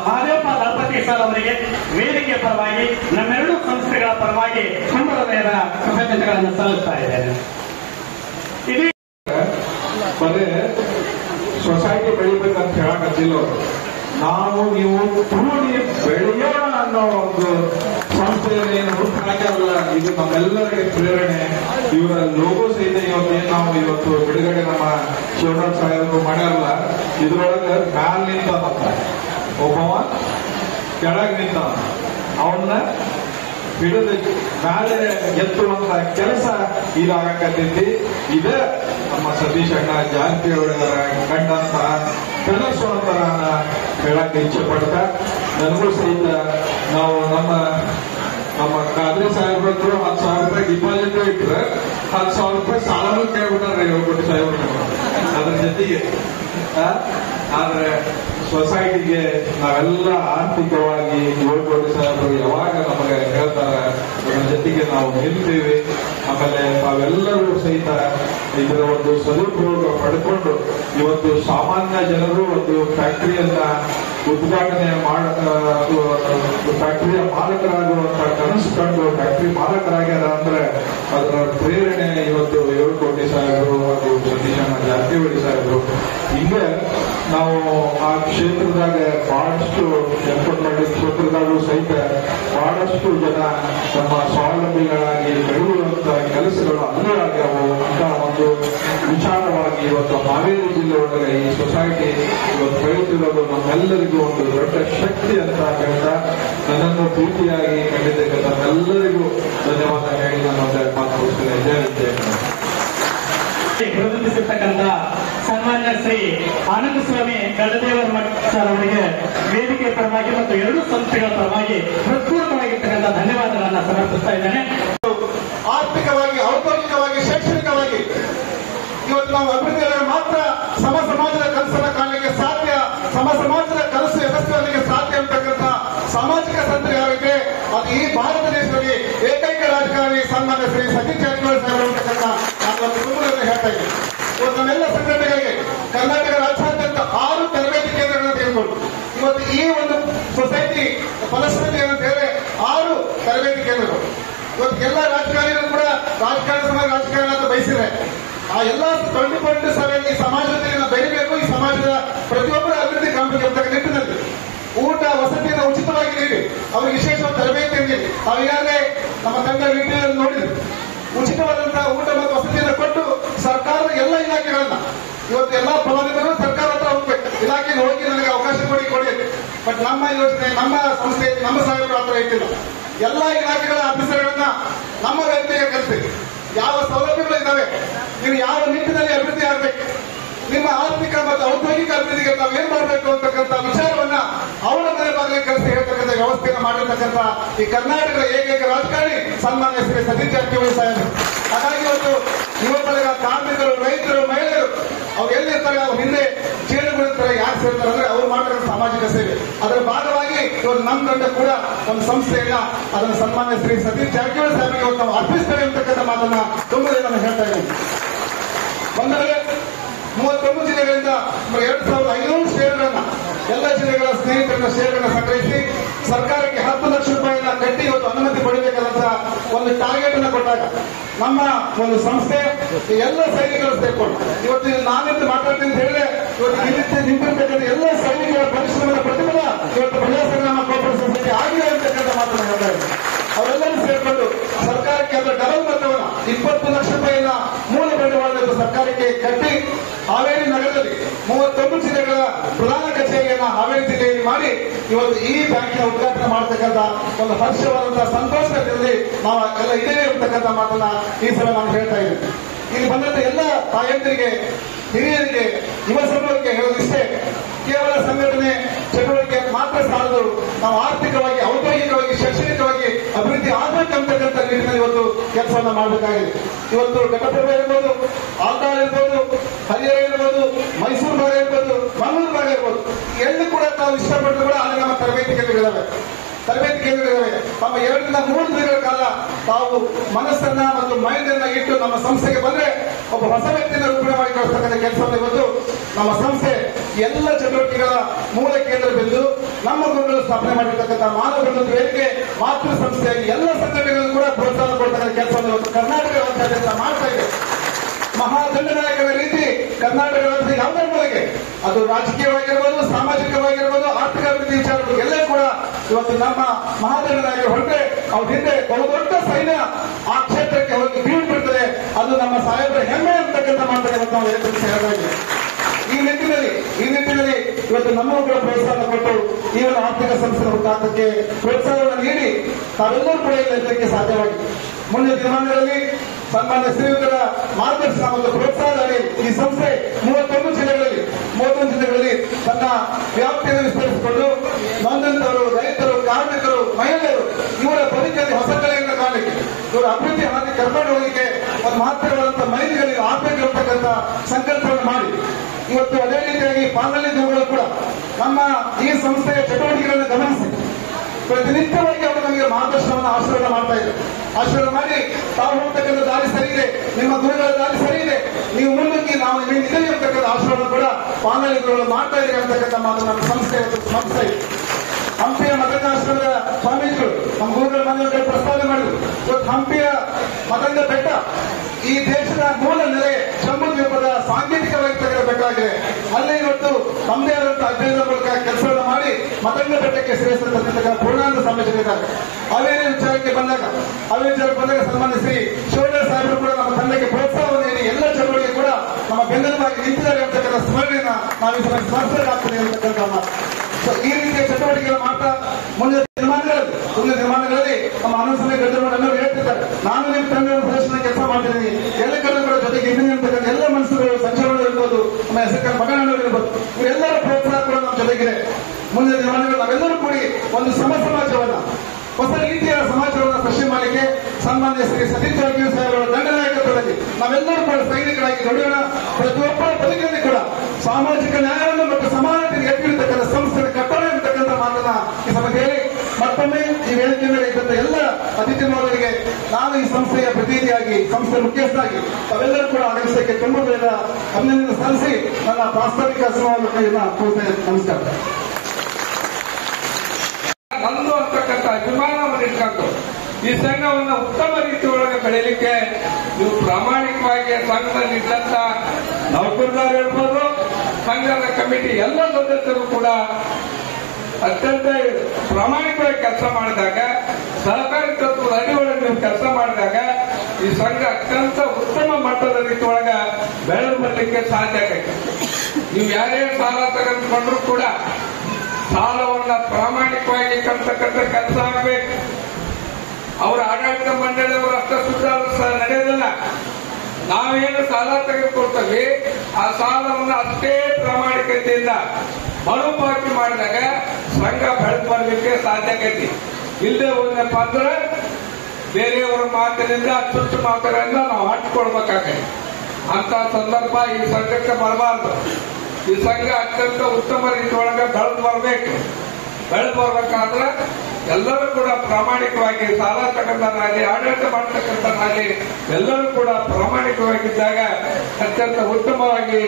ಮಹಾದೇವಪ್ಪ ದಳಪತಿ ಸರ್ ಅವರಿಗೆ ವೇದಿಕೆಯ ಪರವಾಗಿ, ನಮ್ಮೆರಡು ಸಂಸ್ಥೆಗಳ ಪರವಾಗಿ ತುಂಬ ಹೃದಯದ ಕೃತಜ್ಞತೆಗಳನ್ನು ಸಲ್ಲಿಸ್ತಾ ಇದ್ದೇನೆ. ಬರೀ ಸೊಸೈಟಿ ಬೆಳಿಬೇಕಂತ ಹೇಳಕತ್ತಿಲ್ಲ ಅವರು. ನಾವು ನೀವು ಕೂಡಿ ಬೆಳೆಯೋಣ ಅನ್ನೋ ಒಂದು ಸಂಸ್ಥೆಯಲ್ಲಿ ಏನು ಹುಟ್ಟು ಹಾಕ್ಯಾರಲ್ಲ, ಇದು ನಮ್ಮೆಲ್ಲರಿಗೆ ಪ್ರೇರಣೆ. ಇವರ ಲೋಗೋ ಸಹಿತ ಇವತ್ತೇನು ನಾವು ಇವತ್ತು ಬಿಡುಗಡೆ ನಮ್ಮ ಶಿವರಾಜ್ ಸಾಹೇಬರು ಮಾಡ್ಯಾರಲ್ಲ, ಇದ್ರೊಳಗೆ ಮ್ಯಾಲ್ ನಿಂತ ಒಬ್ಬವ ಕೆಳಗೆ ನಿಂತ ಅವನ್ನ ಹಿಡಿದು ಮ್ಯಾಲೆ ಎತ್ತುವಂತ ಕೆಲಸ ಇದಾಗಕತ್ತೈತಿ. ಇದೇ ನಮ್ಮ ಸತೀಶ್ ಅಣ್ಣ ಜಾರಕಿಹೊಳಿ ಕಂಡಂತ ಕನಸು ಅಂತ ನಾನು ಹೇಳಕ್ಕೆ ಇಚ್ಛೆ ಪಡ್ತಾ, ನನಗೂ ಸಹಿತ ನಾವು ನಮ್ಮ ನಮ್ಮ ಖಾದ್ರಿ ಸಾಹೇಬ್ರ ಹತ್ರ 10,000 ರೂಪಾಯಿ ಡಿಪಾಸಿಟ್ ಇಟ್ರೆ 10,000 ರೂಪಾಯಿ ಸಾಲನೂ ಕೇಳ್ಬಿಟ್ಟಾರೆ 7 ಕೋಟಿ ಸಾಹೇಬ್ರು. ಅದ್ರ ಜೊತೆಗೆ ಆದ್ರೆ ಸೊಸೈಟಿಗೆ ನಾವೆಲ್ಲ ಆರ್ಥಿಕವಾಗಿ 7 ಕೋಟಿ ಸಾಹೇಬರು ಯಾವಾಗ ನಮಗೆ ಹೇಳ್ತಾರೆ ಅದರ ಜೊತೆಗೆ ನಾವು ನಿಲ್ತೀವಿ. ಆಮೇಲೆ ತಾವೆಲ್ಲರೂ ಸಹಿತ ಇದರ ಒಂದು ಸದುಪಯೋಗ ಪಡ್ಕೊಂಡು ಇವತ್ತು ಸಾಮಾನ್ಯ ಜನರು ಒಂದು ಫ್ಯಾಕ್ಟರಿಯನ್ನ ಉದ್ಘಾಟನೆ ಫ್ಯಾಕ್ಟರಿಯ ಮಾಲಕರಾಗುವಂತ ಕನಸು ಕಂಡು ಫ್ಯಾಕ್ಟರಿ ಮಾಲಕರಾಗ್ಯಾರ ಅಂದ್ರೆ ಅದರ ಪ್ರೇರಣೆ ಇವತ್ತು 7 ಕೋಟಿ ಸಾಹೇಬರು ಹಾಗೂ ಸತೀಶಣ್ಣ ಜಾರಕಿಹೊಳಿ ಸಾಹೇಬರು. ಹಿಂಗೆ ನಾವು ಆ ಕ್ಷೇತ್ರದಾಗ ಬಹಳಷ್ಟು ಎಪ್ಪತ್ನಾಲ್ಕು ಕ್ಷೇತ್ರದಾಗೂ ಸಹಿತ ಬಹಳಷ್ಟು ಜನ ತಮ್ಮ ಸ್ವಾವಲಂಬಿಗಳಾಗಿ ಬೆಳೆಯುವಂತ ಕೆಲಸಗಳು ಅಲ್ಲೇ ಆಗ್ಯಾವು ಅಂತ ಒಂದು ವಿಚಾರವಾಗಿ ಇವತ್ತು ಹಾವೇರಿ ಜಿಲ್ಲೆ ಒಳಗೆ ಈ ಸೊಸೈಟಿ ಇವತ್ತು ಬೆಳೆಯುತ್ತಿರೋದು ನಮ್ಮೆಲ್ಲರಿಗೂ ಒಂದು ದೊಡ್ಡ ಶಕ್ತಿ ಅಂತ ಹೇಳ್ತಾ ನನ್ನನ್ನು ಪ್ರೀತಿಯಾಗಿ ಕಂಡಿದ್ದಕ್ಕೆ ತಮ್ಮೆಲ್ಲರಿಗೂ ಧನ್ಯವಾದ ಹೇಳಿ ನಾನು ಒಂದು ಮಾತು ಮುಗಿಸ್ತೇನೆ. ಜಯ ವಿಜಯ. ಗುರುತಿಸಿರ್ತಕ್ಕಂಥ ಸನ್ಮಾನ್ಯ ಶ್ರೀ ಆನಂದ ಸ್ವಾಮಿ ಗಡದೇವರ ಮಠ ಸರ್ ಅವರಿಗೆ ವೇದಿಕೆ ಪರವಾಗಿ ಮತ್ತು ಎರಡೂ ಸಂಸ್ಥೆಗಳ ಪರವಾಗಿ ಹೃತ್ಪೂರ್ವಕವಾಗಿರ್ತಕ್ಕಂಥ ಧನ್ಯವಾದಗಳನ್ನು ಸಮರ್ಪಿಸ್ತಾ ಇದ್ದೇನೆ. ಆರ್ಥಿಕವಾಗಿ, ಔದ್ಯೋಗಿಕವಾಗಿ, ಶೈಕ್ಷಣಿಕವಾಗಿ ಇವತ್ತು ನಾವು ಅಭಿವೃದ್ಧಿಯಾದರೆ ಮಾತ್ರ ಸಮಾಜದ ಕನಸನ್ನು ಕಾಣಲಿಕ್ಕೆ ಸಾಧ್ಯ, ಸಮಾಜದ ಕನಸು ಯಶಸ್ವಿಯಾಗಲಿಕ್ಕೆ ಸಾಧ್ಯ ಅಂತಕ್ಕಂಥ ಸಾಮಾಜಿಕ ಸಂಸ್ಥೆ ಯಾರಿಗೆ ಅದು ಈ ಭಾರತ ದೇಶದಲ್ಲಿ ಏಕೈಕ ರಾಜಕಾರಣಿ ಸನ್ಮಾನ್ಯ ಶ್ರೀ ಸತೀಶ್ ಜಾರಕಿಹೊಳಿ ಸಾಹೇಬರು ಅಂತಕ್ಕಂಥ ನಾನು ಕುಟುಂಬದಲ್ಲಿ ಹೇಳ್ತಾ ಇದ್ದೀನಿ. ಇವತ್ತು ನಮ್ಮೆಲ್ಲ ಸಂಘಟನೆಗಳಿಗೆ ಕರ್ನಾಟಕ ರಾಜ್ಯಾದ್ಯಂತ 6 ತರಬೇತಿ ಕೇಂದ್ರಗಳನ್ನು ತೆಗೆದುಕೊಂಡು ಇವತ್ತು ಈ ಒಂದು ಸೊಸೈಟಿ ಫಲಶ್ರುತಿ ಅಂತ ಹೇಳಿ 6 ತರಬೇತಿ ಕೇಂದ್ರಗಳು. ಇವತ್ತು ಎಲ್ಲ ರಾಜಕಾರಣಿಗಳು ಕೂಡ ರಾಜಕಾರಣ ಅಂತ ಬಯಸಿದ್ರೆ ಆ ಎಲ್ಲ 24/7 ಈ ಸಮಾಜದಲ್ಲಿ ನಾವು ಬೆಳಿಬೇಕು, ಈ ಸಮಾಜದ ಪ್ರತಿಯೊಬ್ಬರ ಅಭಿವೃದ್ಧಿ ಕಾಣಬೇಕಂತ ನಿಟ್ಟಿನಲ್ಲಿ ಊಟ ವಸತಿಯನ್ನು ಉಚಿತವಾಗಿ ನೀಡಿ ಅವರಿಗೆ ವಿಶೇಷವಾದ ತರಬೇತಿ ನೀಡಿ ನಾವು ಈಗಾಗಲೇ ನಮ್ಮ ತಂಡ ವಿಡಿಯೋದಲ್ಲಿ ನೋಡಿದ್ವಿ. ಉಚಿತವಾದಂತಹ ಊಟ ಮತ್ತು ವಸತಿಯನ್ನು ಕೊಟ್ಟು ಸರ್ಕಾರದ ಎಲ್ಲ ಇಲಾಖೆಗಳನ್ನ ಇವತ್ತು ಎಲ್ಲಾ ಫಲಾನುಭವಿಗಳು ಸರ್ಕಾರ ಹತ್ರ ಹೋಗ್ಬೇಕು, ಇಲಾಖೆಗೆ ಹೋಗಿ ನನಗೆ ಅವಕಾಶ ಕೊಡಿ. ಬಟ್ ನಮ್ಮ ಯೋಜನೆ, ನಮ್ಮ ಸಂಸ್ಥೆ, ನಮ್ಮ ಸಾಹೇಬರು ಹತ್ರ ಇಟ್ಟಿಲ್ಲ. ಎಲ್ಲ ಇಲಾಖೆಗಳ ಆಫೀಸರ್ಗಳನ್ನ ನಮ್ಮ ವ್ಯಕ್ತಿಗೆ ಕಲಿಸ್ಬೇಕು. ಯಾವ ಸೌಲಭ್ಯಗಳು ಇದ್ದಾವೆ, ನೀವು ಯಾವ ನಿಟ್ಟಿನಲ್ಲಿ ಅಭಿವೃದ್ಧಿ ಆಗಬೇಕು, ನಿಮ್ಮ ಆರ್ಥಿಕ ಮತ್ತು ಔದ್ಯೋಗಿಕ ಅಭಿವೃದ್ಧಿಗೆ ನಾವು ಏನ್ ಮಾಡಬೇಕು ಅಂತಕ್ಕಂಥ ವಿಚಾರವನ್ನ ಅವರ ಮನೆ ಬಾಗಿಲಿಗೆ ಕಳಿಸಿ ಹೇಳ್ತಕ್ಕಂಥ ವ್ಯವಸ್ಥೆಯನ್ನು ಮಾಡಿರ್ತಕ್ಕಂಥ ಈ ಕರ್ನಾಟಕದ ಏಕೈಕ ರಾಜಕಾರಣಿ ಸನ್ಮಾನ್ಯ ಶ್ರೀ ಸತೀಶ್ ಜಾರಕಿಹೊಳಿ ಸಾಹೇಬರು. ಹಾಗಾಗಿ ಇವತ್ತು ಯುವಕರ ಕಾರ್ಮಿಕರು, ರೈತರು, ಮಹಿಳೆಯರು ಅವ್ರು ಎಲ್ಲಿರ್ತಾರೆ ಅವ್ರ ಹಿಂದೆ ಚೇಳುಗಳಿರ್ತಾರೆ. ಯಾಕೆ ಸೇರ್ತಾರೆ ಅಂದ್ರೆ ಅವ್ರು ಮಾಡಿರೋ ಸಾಮಾಜಿಕ ಸೇವೆ. ಅದರ ಭಾಗವಾಗಿ ಇವತ್ತು ನಮ್ಮ ತಂಡ ಕೂಡ ಒಂದು ಸಂಸ್ಥೆಯನ್ನ ಅದನ್ನು ಸನ್ಮಾನ್ಯ ಶ್ರೀ ಸತೀಶ್ ಜಾರಕಿಹೊಳಿ ಸಾಹೇಬರಿಗೆ ಇವತ್ತು ನಾವು ಅರ್ಪಿಸ್ತೇವೆ ಅಂತಕ್ಕಂಥ ಮಾತನ್ನ ತುಂಬಾ ನಾನು ಹೇಳ್ತಾ ಇದ್ದೀನಿ. ಒಂದರಲ್ಲಿ 39 ಜಿಲ್ಲೆಗಳಿಂದ 2,500 ಷೇರುಗಳನ್ನ ಎಲ್ಲ ಜಿಲ್ಲೆಗಳ ಸ್ನೇಹಿತರನ್ನ ಷೇರುಗಳನ್ನ ಸಂಗ್ರಹಿಸಿ ಸರ್ಕಾರಕ್ಕೆ 10 ಲಕ್ಷ ರೂಪಾಯಿನ ಕಟ್ಟಿ ಇವತ್ತು ಅನುಮತಿ ಪಡೆಯಬೇಕಾದಂತ ಒಂದು ಟಾರ್ಗೆಟ್ ಅನ್ನ ಕೊಟ್ಟಾಗ ನಮ್ಮ ಒಂದು ಸಂಸ್ಥೆ ಎಲ್ಲ ಸೈನಿಕರು ಸೇರ್ಕೊಂಡು ಇವತ್ತು ನಾನಿಂದ ಮಾತಾಡ್ತೀನಿ ಅಂತ ಹೇಳಿದ್ರೆ ಇವತ್ತು ಇಲ್ಲಿ ನಿಂತಿರ್ತಕ್ಕಂಥ ಎಲ್ಲ ಸೈನಿಕರ ಪರಿಶ್ರಮದ ಪ್ರತಿಫಲ ಇವತ್ತು ಪ್ರಜಾ ಸಂಗ್ರಾಮ ಕೋಪರೇಟಿವ್ ಸೊಸೈಟಿ ಆಗಿದೆ ಅಂತಕ್ಕಂಥ ಮಾತನ್ನ ಹೇಳ್ತಾ ಇದ್ದಾರೆ. ಅವರೆಲ್ಲರೂ ಸೇರ್ಕೊಂಡು ಸರ್ಕಾರಕ್ಕೆ ಅದರ ಡಬಲ್ ಮೊತ್ತವನ್ನ 20 ಲಕ್ಷ ರೂಪಾಯಿನ ಮೂಲ ಬಂಡವಾಳದ ಸರ್ಕಾರಕ್ಕೆ ಕಟ್ಟಿ ಹಾವೇರಿ ನಗರದಲ್ಲಿ 39 ಜಿಲ್ಲೆಗಳ ಪ್ರಧಾನ ಕಚೇರಿಯನ್ನ ಹಾವೇರಿ ಜಿಲ್ಲೆಯಲ್ಲಿ ಮಾಡಿ ಇವತ್ತು ಈ ಬ್ಯಾಂಕಿನ ಉದ್ಘಾಟನೆ ಮಾಡತಕ್ಕಂಥ ಒಂದು ಹರ್ಷವಾದಂತಹ ಸಂತೋಷದಲ್ಲಿ ನಾವು ಎಲ್ಲ ಇದ್ದೇವೆ ಇರ್ತಕ್ಕಂಥ ಮಾತನ್ನ ಈ ಸಲ ನಾನು ಹೇಳ್ತಾ ಇದ್ದೇನೆ. ಇಲ್ಲಿ ಬಂದಂತ ಎಲ್ಲ ತಾಯಂದಿರಿಗೆ, ಹಿರಿಯರಿಗೆ, ಯುವ ಸಮೂಹಕ್ಕೆ ಹೇಳೋದಿಷ್ಟೇ, ಕೇವಲ ಸಂಘಟನೆ ಚಟುವಟಿಕೆ ಮಾತ್ರ ಸಾಲದು, ನಾವು ಆರ್ಥಿಕವಾಗಿ, ಔದ್ಯೋಗಿಕವಾಗಿ, ಶೈಕ್ಷಣಿಕವಾಗಿ ಅಭಿವೃದ್ಧಿ ಆಗಬೇಕಂತಕ್ಕಂಥ ನಿಟ್ಟಿನಲ್ಲಿ ಇವತ್ತು ಕೆಲಸವನ್ನ ಮಾಡಬೇಕಾಗಿದೆ. ಇವತ್ತು ಘಟಪ್ರಭಾ ಇರ್ಬೋದು, ಆಲ್ದಾಳ ಇರ್ಬೋದು, ಹರಿಹರ ಇರ್ಬೋದು, ಮೈಸೂರು ಭಾಗ ಇರ್ಬೋದು, ಮಂಗಳೂರು ಭಾಗ ಇರ್ಬೋದು, ಎಲ್ಲಿ ಕೂಡ ತಾವು ಇಷ್ಟಪಟ್ಟರು ಕೂಡ ಅಲ್ಲಿ ನಮ್ಮ ತರಬೇತಿ ಕೇಂದ್ರಗಳಿವೆ. ತಮ್ಮ 2 ರಿಂದ 3 ದಿನಗಳ ಕಾಲ ತಾವು ಮನಸ್ಸನ್ನ ಮತ್ತು ಮೈಂಡ್ ಅನ್ನ ಇಟ್ಟು ನಮ್ಮ ಸಂಸ್ಥೆಗೆ ಬಂದ್ರೆ ಒಬ್ಬ ಹೊಸ ವ್ಯಕ್ತಿಯನ್ನು ರೂಪಣೆ ಮಾಡಿಕೊಳ್ತಕ್ಕಂಥ ಕೆಲಸವನ್ನು ಇವತ್ತು ನಮ್ಮ ಸಂಸ್ಥೆ ಎಲ್ಲ ಚಟುವಟಿಕೆಗಳ ಮೂಲ ಕೇಂದ್ರ ಬಿಂದು ನಮ್ಮ ಗುರುಗಳು ಸ್ಥಾಪನೆ ಮಾಡಿರ್ತಕ್ಕಂಥ ಮಾನವ ಬಂಧುತ್ವ ವೇದಿಕೆ ಮಾತೃ ಸಂಸ್ಥೆಯಾಗಿ ಎಲ್ಲ ಸಂಘಟನೆಗಳು ಕೂಡ ಪ್ರೋತ್ಸಾಹ ಕೊಡ್ತಕ್ಕಂಥ ಕೆಲಸವನ್ನು ಇವತ್ತು ಕರ್ನಾಟಕ ರಾಜ್ಯಾದ್ಯಂತ ಮಾಡ್ತಾ ಇದೆ. ಮಹಾದಂಡನಾಯಕರ ರೀತಿ ಕರ್ನಾಟಕ ರಾಜ್ಯದ ಯಾವುದೇ ಮೂಲೆಗೆ ಅದು ರಾಜಕೀಯವಾಗಿರ್ಬೋದು, ಸಾಮಾಜಿಕವಾಗಿರ್ಬೋದು, ಆರ್ಥಿಕ ಅಭಿವೃದ್ಧಿ ವಿಚಾರಗಳು ಎಲ್ಲ ಕೂಡ ಇವತ್ತು ನಮ್ಮ ಮಹಾದಂಡನಾಯಕರು ಹೊರಟೆ ಅವ್ರ ಹಿಂದೆ ಬಹುದೊಡ್ಡ ಸೈನ್ಯ ಆ ಕ್ಷೇತ್ರಕ್ಕೆ ಹೋಗಿ ಬೀಳು ಬಿಡ್ತದೆ. ಅದು ನಮ್ಮ ಸಾಹೇಬರ ಹೆಮ್ಮೆ ಅಂತಕ್ಕಂಥ ಮಾತನ್ನು ಇವತ್ತು ನಾವು ಹೇಳಲಾಗಿದೆ. ಈ ನಿಟ್ಟಿನಲ್ಲಿ ಇವತ್ತು ನಮ್ಮನ್ನು ಕೂಡ ಪ್ರೋತ್ಸಾಹ ಕೊಟ್ಟು ಈ ಒಂದು ಆರ್ಥಿಕ ಸಂಸ್ಥೆ ಹುಟ್ಟಾಕಕ್ಕೆ ಪ್ರೋತ್ಸಾಹವನ್ನು ನೀಡಿ ತಾವೆಲ್ಲರೂ ಕೂಡ ಇಲ್ಲಿಗೆ ಸಾಧ್ಯವಾಗಿದೆ. ಮುಂದಿನ ದಿನಮಾನಗಳಲ್ಲಿ ಸನ್ಮಾನ್ಯ ಶ್ರೀಯುತರ ಮಾರ್ಗದರ್ಶನ ಮತ್ತು ಪ್ರೋತ್ಸಾಹದಲ್ಲಿ ಈ ಸಂಸ್ಥೆ 31 ಜಿಲ್ಲೆಗಳಲ್ಲಿ ತನ್ನ ವ್ಯಾಪ್ತಿಯನ್ನು ವಿಸ್ತರಿಸಿಕೊಂಡು ನೊಂದಂತವರು, ರೈತರು, ಕಾರ್ಮಿಕರು, ಮಹಿಳೆಯರು ಇವರ ಬದುಕಲ್ಲಿ ಹೊಸ ಇವರು ಅಭಿವೃದ್ಧಿ ಹಾಗೆ ಕರ್ಕೊಂಡು ಹೋಗಲಿಕ್ಕೆ ಒಂದು ಮಹತ್ತರವಾದಂತಹ ಮೈಲಿಗಲ್ಲಿಗೆ ಆಗ್ಬೇಕಿರತಕ್ಕಂಥ ಸಂಕಲ್ಪವನ್ನು ಮಾಡಿ ಇವತ್ತು ಅದೇ ರೀತಿಯಾಗಿ ಪಾಲನೆ ಗುರುಗಳು ಕೂಡ ನಮ್ಮ ಈ ಸಂಸ್ಥೆಯ ಚಟುವಟಿಕೆಗಳನ್ನು ಗಮನಿಸಿ ಪ್ರತಿನಿತ್ಯವಾಗಿ ಅವರು ನಮಗೆ ಮಾರ್ಗದರ್ಶನವನ್ನು ಆಶೀರ್ವಾದ ಮಾಡ್ತಾ ಇದ್ದಾರೆ. ಆಶೀರ್ವಾದ ಮಾಡಿ ತಾವು ಹೋಗ್ತಕ್ಕಂಥ ದಾರಿ ಸರಿ ಇದೆ, ನಿಮ್ಮ ಗುರುಗಳ ದಾರಿ ಸರಿ ಇದೆ, ನೀವು ಮುಂದಕ್ಕೆ ನಾವು ಇದೆ ಇರ್ತಕ್ಕಂಥ ಆಶೀರ್ವಾದ ಕೂಡ ಪಾಲನೆ ಗುರುಗಳು ಮಾಡ್ತಾ ಇದ್ದೀರಿ ಅಂತಕ್ಕಂಥ ಮಾತು ನಮ್ಮ ಸಂಸ್ಥೆ ಸ್ಮರಿಸ್ತಾ ಇದೆ. ಹಂಪಿಯ ಮತಂಗಾಶ್ರಮದ ಸ್ವಾಮೀಜಿಗಳು ನಮ್ಮ ಗುರುಗಳ ಮನೆಯ ಪ್ರಸ್ತಾವನೆ ಮಾಡಿದ್ರು. ಇವತ್ತು ಹಂಪಿಯ ಮತಂಗ ಬೆಟ್ಟ ಈ ದೇಶದ ಮೂಲ ನೆಲೆ ಜಮ್ಮು ದ್ವೀಪದ ಸಾಂಕೇತಿಕವಾಗಿರ್ತಕ್ಕಂಥ ಬೆಟ್ಟ ಆಗಿದೆ. ಅಲ್ಲೇ ಇವತ್ತು ತಮ್ಮದೇ ಆದಂತಹ ಅಧ್ಯಯನದ ಮೂಲಕ ಕೆಲಸವನ್ನು ಮಾಡಿ ಮತಂಗ ಬೆಟ್ಟಕ್ಕೆ ಶ್ರೇಷ್ಠ ಪೂರ್ಣಾನಂದ ಸ್ವಾಮೀಜಿಗಳಿದ್ದಾರೆ. ಅವೇನೇ ವಿಚಾರಕ್ಕೆ ಬಂದಾಗ ಸನ್ಮಾನ್ಯ ಶ್ರೀ ಶಿವಣ್ಣ ಸಾಹೇಬರು ಕೂಡ ನಮ್ಮ ತಂಡಕ್ಕೆ ಪ್ರೋತ್ಸಾಹವನ್ನು ನೀಡಿ ಎಲ್ಲ ಚಟುವಟಿಕೆ ಕೂಡ ನಮ್ಮ ಬೆನ್ನೆಲುಬಾಗಿ ನಿಂತಿದ್ದಾರೆ ಅಂತಕ್ಕಂಥ ಸ್ಮರಣೆಯನ್ನ ನಾವು ಈ ಸಮಯ ಸ್ಮರಿಸಬೇಕಾಗ್ತದೆ ಅಂತಕ್ಕಂಥ ಮಾತು. ಈ ರೀತಿಯ ಚಟುವಟಿಕೆಗಳು ಮಾಡ್ತಾ ಮುಂದಿನ ನಿರ್ಮಾಣಗಳಲ್ಲಿ ನಮ್ಮ ಆನಂದ ಸಮಯ ಗದ್ದೆಗಳನ್ನು ಹೇಳ್ತಿದ್ದಾರೆ. ನಾನು ನಿಮ್ಮ ತಂಡದ ಪ್ರದರ್ಶನ ಕೆಲಸ ಮಾಡ್ತಿದ್ದೀನಿ, ಎಲ್ಲ ಕಡೆಗಳ ಜೊತೆಗೆ ಇದ್ದೀನಿ ಅಂತಕ್ಕಂಥ ಎಲ್ಲ ಮನಸ್ಸುಗಳು ಸಂಚಲನ ಇರ್ಬೋದು, ನಮ್ಮ ಹೆಸರು ಮಗನವರು ಇರ್ಬೋದು, ಇವರೆಲ್ಲರ ಪ್ರೋತ್ಸಾಹ ಕೂಡ ನಮ್ಮ ಜೊತೆಗಿದೆ. ಮುಂದಿನ ನಿರ್ಮಾಣಗಳು ನಾವೆಲ್ಲರೂ ಕೂಡಿ ಒಂದು ಸಮಾಜವನ್ನ ಹೊಸ ರೀತಿಯ ಸಮಾಜವನ್ನು ಸೃಷ್ಟಿ ಮಾಡಲಿಕ್ಕೆ ಸನ್ಮಾನ್ಯ ಶ್ರೀ ಸತೀಶ್ ಜಾರಕಿಹೊಳಿ ಸಾಹೇಬರ ದಂಡ ನಾಯಕತ್ವದಲ್ಲಿ ನಾವೆಲ್ಲರೂ ಕೂಡ ಸೈನಿಕರಾಗಿ ದುಡಿಯೋಣ. ಪ್ರತಿಯೊಬ್ಬರ ಬದುಕಿನಲ್ಲಿ ಕೂಡ ಸಾಮಾಜಿಕ ನ್ಯಾಯವನ್ನು ಮತ್ತು ಸಮಾನತೆಯನ್ನು ಎತ್ತಿರ್ತಕ್ಕಂಥ ಸಂಸ್ಥೆಯ ಕಟ್ಟಡ ಇರತಕ್ಕಂಥ ಮಾತನ್ನ ಈ ಸಭೆಯಲ್ಲಿ ಮತ್ತೊಮ್ಮೆ ಈ ವೇದಿಕೆ ಮೇಲೆ ಇದ್ದಂತ ಎಲ್ಲ ಅತಿಥಿಗಳಿಗೆ ನಾನು ಈ ಸಂಸ್ಥೆಯ ಪ್ರತಿನಿಧಿಯಾಗಿ ಸಂಸ್ಥೆಯ ಮುಖ್ಯಸ್ಥರಾಗಿ ತಾವೆಲ್ಲರೂ ಕೂಡ ಆಗಮಿಸಕ್ಕೆ ತುಂಬ ಅಭಿನಂದನೆ ಸಲ್ಲಿಸಿ ನನ್ನ ಪ್ರಾಸ್ತಾವಿಕ ಸಮಾವೇಶವನ್ನು ಕೋರ್ತೇನೆ. ನಮಸ್ಕಾರ. ನಂದು ಅಂತಕ್ಕಂಥ ಅಭಿಮಾನವನ್ನು ಇಟ್ಕೊಂಡು ಈ ಸಂಘವನ್ನು ಉತ್ತಮ ರೀತಿಯೊಳಗೆ ಬೆಳೆಯಲಿಕ್ಕೆ ನೀವು ಪ್ರಾಮಾಣಿಕವಾಗಿ ಸಂಘದಲ್ಲಿ ಇದ್ದಂತ ನೌಕರದಾರ ಇರ್ಬೋದು, ಸಂಘದ ಕಮಿಟಿ ಎಲ್ಲ ಸದಸ್ಯರು ಕೂಡ ಅತ್ಯಂತ ಪ್ರಾಮಾಣಿಕವಾಗಿ ಕೆಲಸ ಮಾಡಿದಾಗ, ಸಹಕಾರಿ ತತ್ವದ ಅಡಿಯೊಳಗೆ ನೀವು ಕೆಲಸ ಮಾಡಿದಾಗ ಈ ಸಂಘ ಅತ್ಯಂತ ಉತ್ತಮ ಮಟ್ಟದ ರೀತಿಯೊಳಗ ಬೆಳೆದು ಬರಲಿಕ್ಕೆ ಸಾಧ್ಯ ಆಗೈತೆ. ನೀವು ಯಾರೇ ಸಾಲ ತೆಗೆದುಕೊಂಡ್ರು ಕೂಡ ಸಾಲವನ್ನ ಪ್ರಾಮಾಣಿಕವಾಗಿ ಕಟ್ತಕ್ಕಂಥ ಕೆಲಸ ಆಗಬೇಕು. ಅವರ ಆಡಳಿತ ಮಂಡಳಿಯವರು ಅಷ್ಟ ಸುಧಾರ ನಡೆಯೋದಿಲ್ಲ. ನಾವೇನು ಸಾಲ ತೆಗೆದುಕೊಳ್ತೇವೆ ಆ ಸಾಲವನ್ನು ಅಷ್ಟೇ ಪ್ರಾಮಾಣಿಕತೆಯಿಂದ ಮರುಪಾವತಿ ಮಾಡಿದಾಗ ಸಂಘ ಬೆಳೆದು ಬರಲಿಕ್ಕೆ ಸಾಧ್ಯ ಆಗೈತಿ. ಇಲ್ಲದೆ ಹೋದಪ್ಪ ಅಂದ್ರೆ ಬೇರೆಯವರ ಮಾತಿನಿಂದ ಅಚ್ಚುಚ್ಚು ಮಾತುಗಳಿಂದ ನಾವು ಹಂಚ್ಕೊಳ್ಬೇಕಾಗೈತಿ. ಅಂತ ಸಂದರ್ಭ ಈ ಸಂಘಕ್ಕೆ ಬರಬಾರ್ದು. ಈ ಸಂಘ ಅತ್ಯಂತ ಉತ್ತಮ ರೀತಿಯೊಳಗೆ ಬೆಳೆದು ಬರಬೇಕು. ಬೆಳೆದು ಬರ್ಬೇಕಾದ್ರೆ ಎಲ್ಲರೂ ಕೂಡ ಪ್ರಾಮಾಣಿಕವಾಗಿ ಸಾಲ ತಗೊಂಡಾಗಲಿ ಆಡಳಿತ ಮಾಡ್ತಕ್ಕಂಥದ್ದಾಗಲಿ ಎಲ್ಲರೂ ಕೂಡ ಪ್ರಾಮಾಣಿಕವಾಗಿದ್ದಾಗ ಅತ್ಯಂತ ಉತ್ತಮವಾಗಿ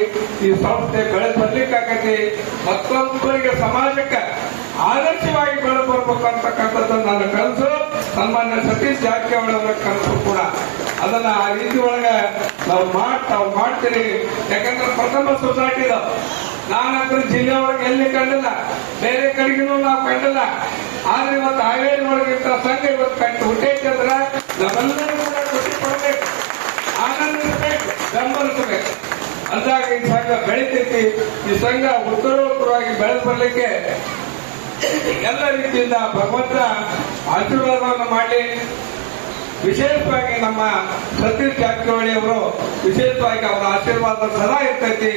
ಈ ಸಂಸ್ಥೆ ಬೆಳೆದು ಬರ್ಲಿಕ್ಕಾಗತಿ. ಮತ್ತೊಬ್ಬರಿಗೆ ಸಮಾಜಕ್ಕೆ ಆದರ್ಶವಾಗಿ ಬೆಳೆದು ಬರ್ಬೇಕು ಅಂತಕ್ಕಂಥದ್ದು ನನ್ನ ಕನಸು. ಸನ್ಮಾನ್ಯ ಸತೀಶ್ ಜಾರಕಿಹೊಳಿ ಅವರ ಕನಸು ಕೂಡ. ಅದನ್ನ ಆ ರೀತಿ ಒಳಗೆ ನಾವು ಮಾಡ್ತೀರಿ. ಯಾಕಂದ್ರೆ ಪ್ರಥಮ ಸೊಸೈಟಿ ಇದು. ನಾನಂದ್ರೆ ಜಿಲ್ಲೆ ಒಳಗೆ ಎಲ್ಲಿ ಕಂಡಿಲ್ಲ, ಬೇರೆ ಕಡೆಗೂ ನಾವು ಕಂಡಿಲ್ಲ. ಆದ್ರೆ ಇವತ್ತು ಹಾವೇರಿ ಒಳಗಿಂತ ಸಂಘ ಇವತ್ತು ಹುಟ್ಟೈತಿ ಅಂದ್ರೆ ನಾವೆಲ್ಲರೂ ಕೂಡ ಖುಷಿ ಪಡಬೇಕು, ಆನಂದಿಸಬೇಕು, ಬೆಂಬಲಿಸಬೇಕು. ಅಂದಾಗ ಈ ಸಂಘ ಬೆಳಿತೈತಿ. ಈ ಸಂಘ ಉತ್ತರೋತ್ತರವಾಗಿ ಬೆಳೆದು ಬರಲಿಕ್ಕೆ ಎಲ್ಲ ರೀತಿಯಿಂದ ಭಗವಂತ ಆಶೀರ್ವಾದವನ್ನು ಮಾಡಿ, ವಿಶೇಷವಾಗಿ ನಮ್ಮ ಸತೀಶ್ ಜಾರಕಿಹೊಳಿ ಅವರು ವಿಶೇಷವಾಗಿ ಅವರ ಆಶೀರ್ವಾದ ಸದಾ ಇರ್ತೈತಿ.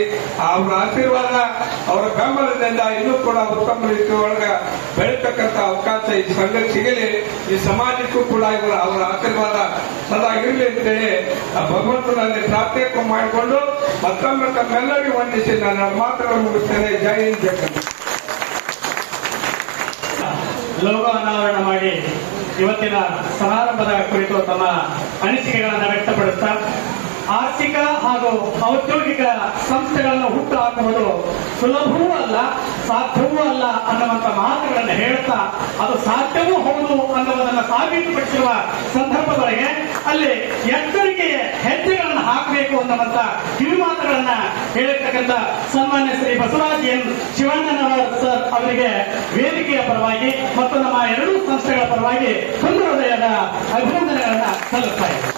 ಅವರ ಆಶೀರ್ವಾದ ಅವರ ಬೆಂಬಲದಿಂದ ಇನ್ನೂ ಕೂಡ ಉತ್ತಮ ರೀತಿಯೊಳಗ ಬೆಳೀತಕ್ಕಂಥ ಅವಕಾಶ ಈ ಸಂಘಕ್ಕೆ ಸಿಗಲಿ. ಈ ಸಮಾಜಕ್ಕೂ ಕೂಡ ಅವರ ಆಶೀರ್ವಾದ ಸದಾ ಇರಲಿ ಅಂತೇಳಿ ಭಗವಂತನಲ್ಲಿ ಪ್ರಾರ್ಥನೆ ಮಾಡಿಕೊಂಡು ಮತ್ತೊಮ್ಮೆ ತಮ್ಮೆಲ್ಲರಿಗೂ ವಂದಿಸಿ ನನ್ನ ಮಾತುಗಳನ್ನು ಮುಗಿಸ್ತೇನೆ. ಜೈ ಹಿಂದ್, ಜೈ ಕರ್ನಾಟಕ. ಲೋಗೋ ಅನಾವರಣ ಮಾಡಿ ಇವತ್ತಿನ ಸಮಾರಂಭದ ಕುರಿತು ತಮ್ಮ ಅನಿಸಿಕೆಗಳನ್ನು ವ್ಯಕ್ತಪಡಿಸ್ತಾ ಆರ್ಥಿಕ ಹಾಗೂ ಔದ್ಯೋಗಿಕ ಸಂಸ್ಥೆಗಳನ್ನು ಹುಟ್ಟು ಹಾಕುವುದು ಸುಲಭವೂ ಅಲ್ಲ, ಸಾಧ್ಯವೂ ಅಲ್ಲ ಅನ್ನುವಂಥ ಮಾತುಗಳನ್ನು ಹೇಳ್ತಾ ಅದು ಸಾಧ್ಯವೂ ಹೌದು ಅನ್ನುವುದನ್ನು ಸಾಬೀತುಪಡಿಸಿರುವ ಸಂದರ್ಭದೊಳಗೆ ಅಲ್ಲಿ ಎಚ್ಚರಿಕೆ ಹೆಜ್ಜೆಗಳನ್ನು ಹಾಕಬೇಕು ಅನ್ನುವಂಥ ಕಿವಿಮಾತುಗಳನ್ನ ಹೇಳಿರ್ತಕ್ಕಂಥ ಸನ್ಮಾನ್ಯ ಶ್ರೀ ಬಸವರಾಜ್ ಎನ್ ಶಿವಣ್ಣನವರ ಸರ್ ಅವರಿಗೆ ವೇದಿಕೆಯ ಪರವಾಗಿ ಮತ್ತು ನಮ್ಮ ಎರಡೂ ಸಂಸ್ಥೆಗಳ ಪರವಾಗಿ ತುಂಬ ಹೃದಯದ ಅಭಿನಂದನೆಗಳನ್ನ ಸಲ್ಲಿಸ್ತಾ ಇದ್ದಾರೆ.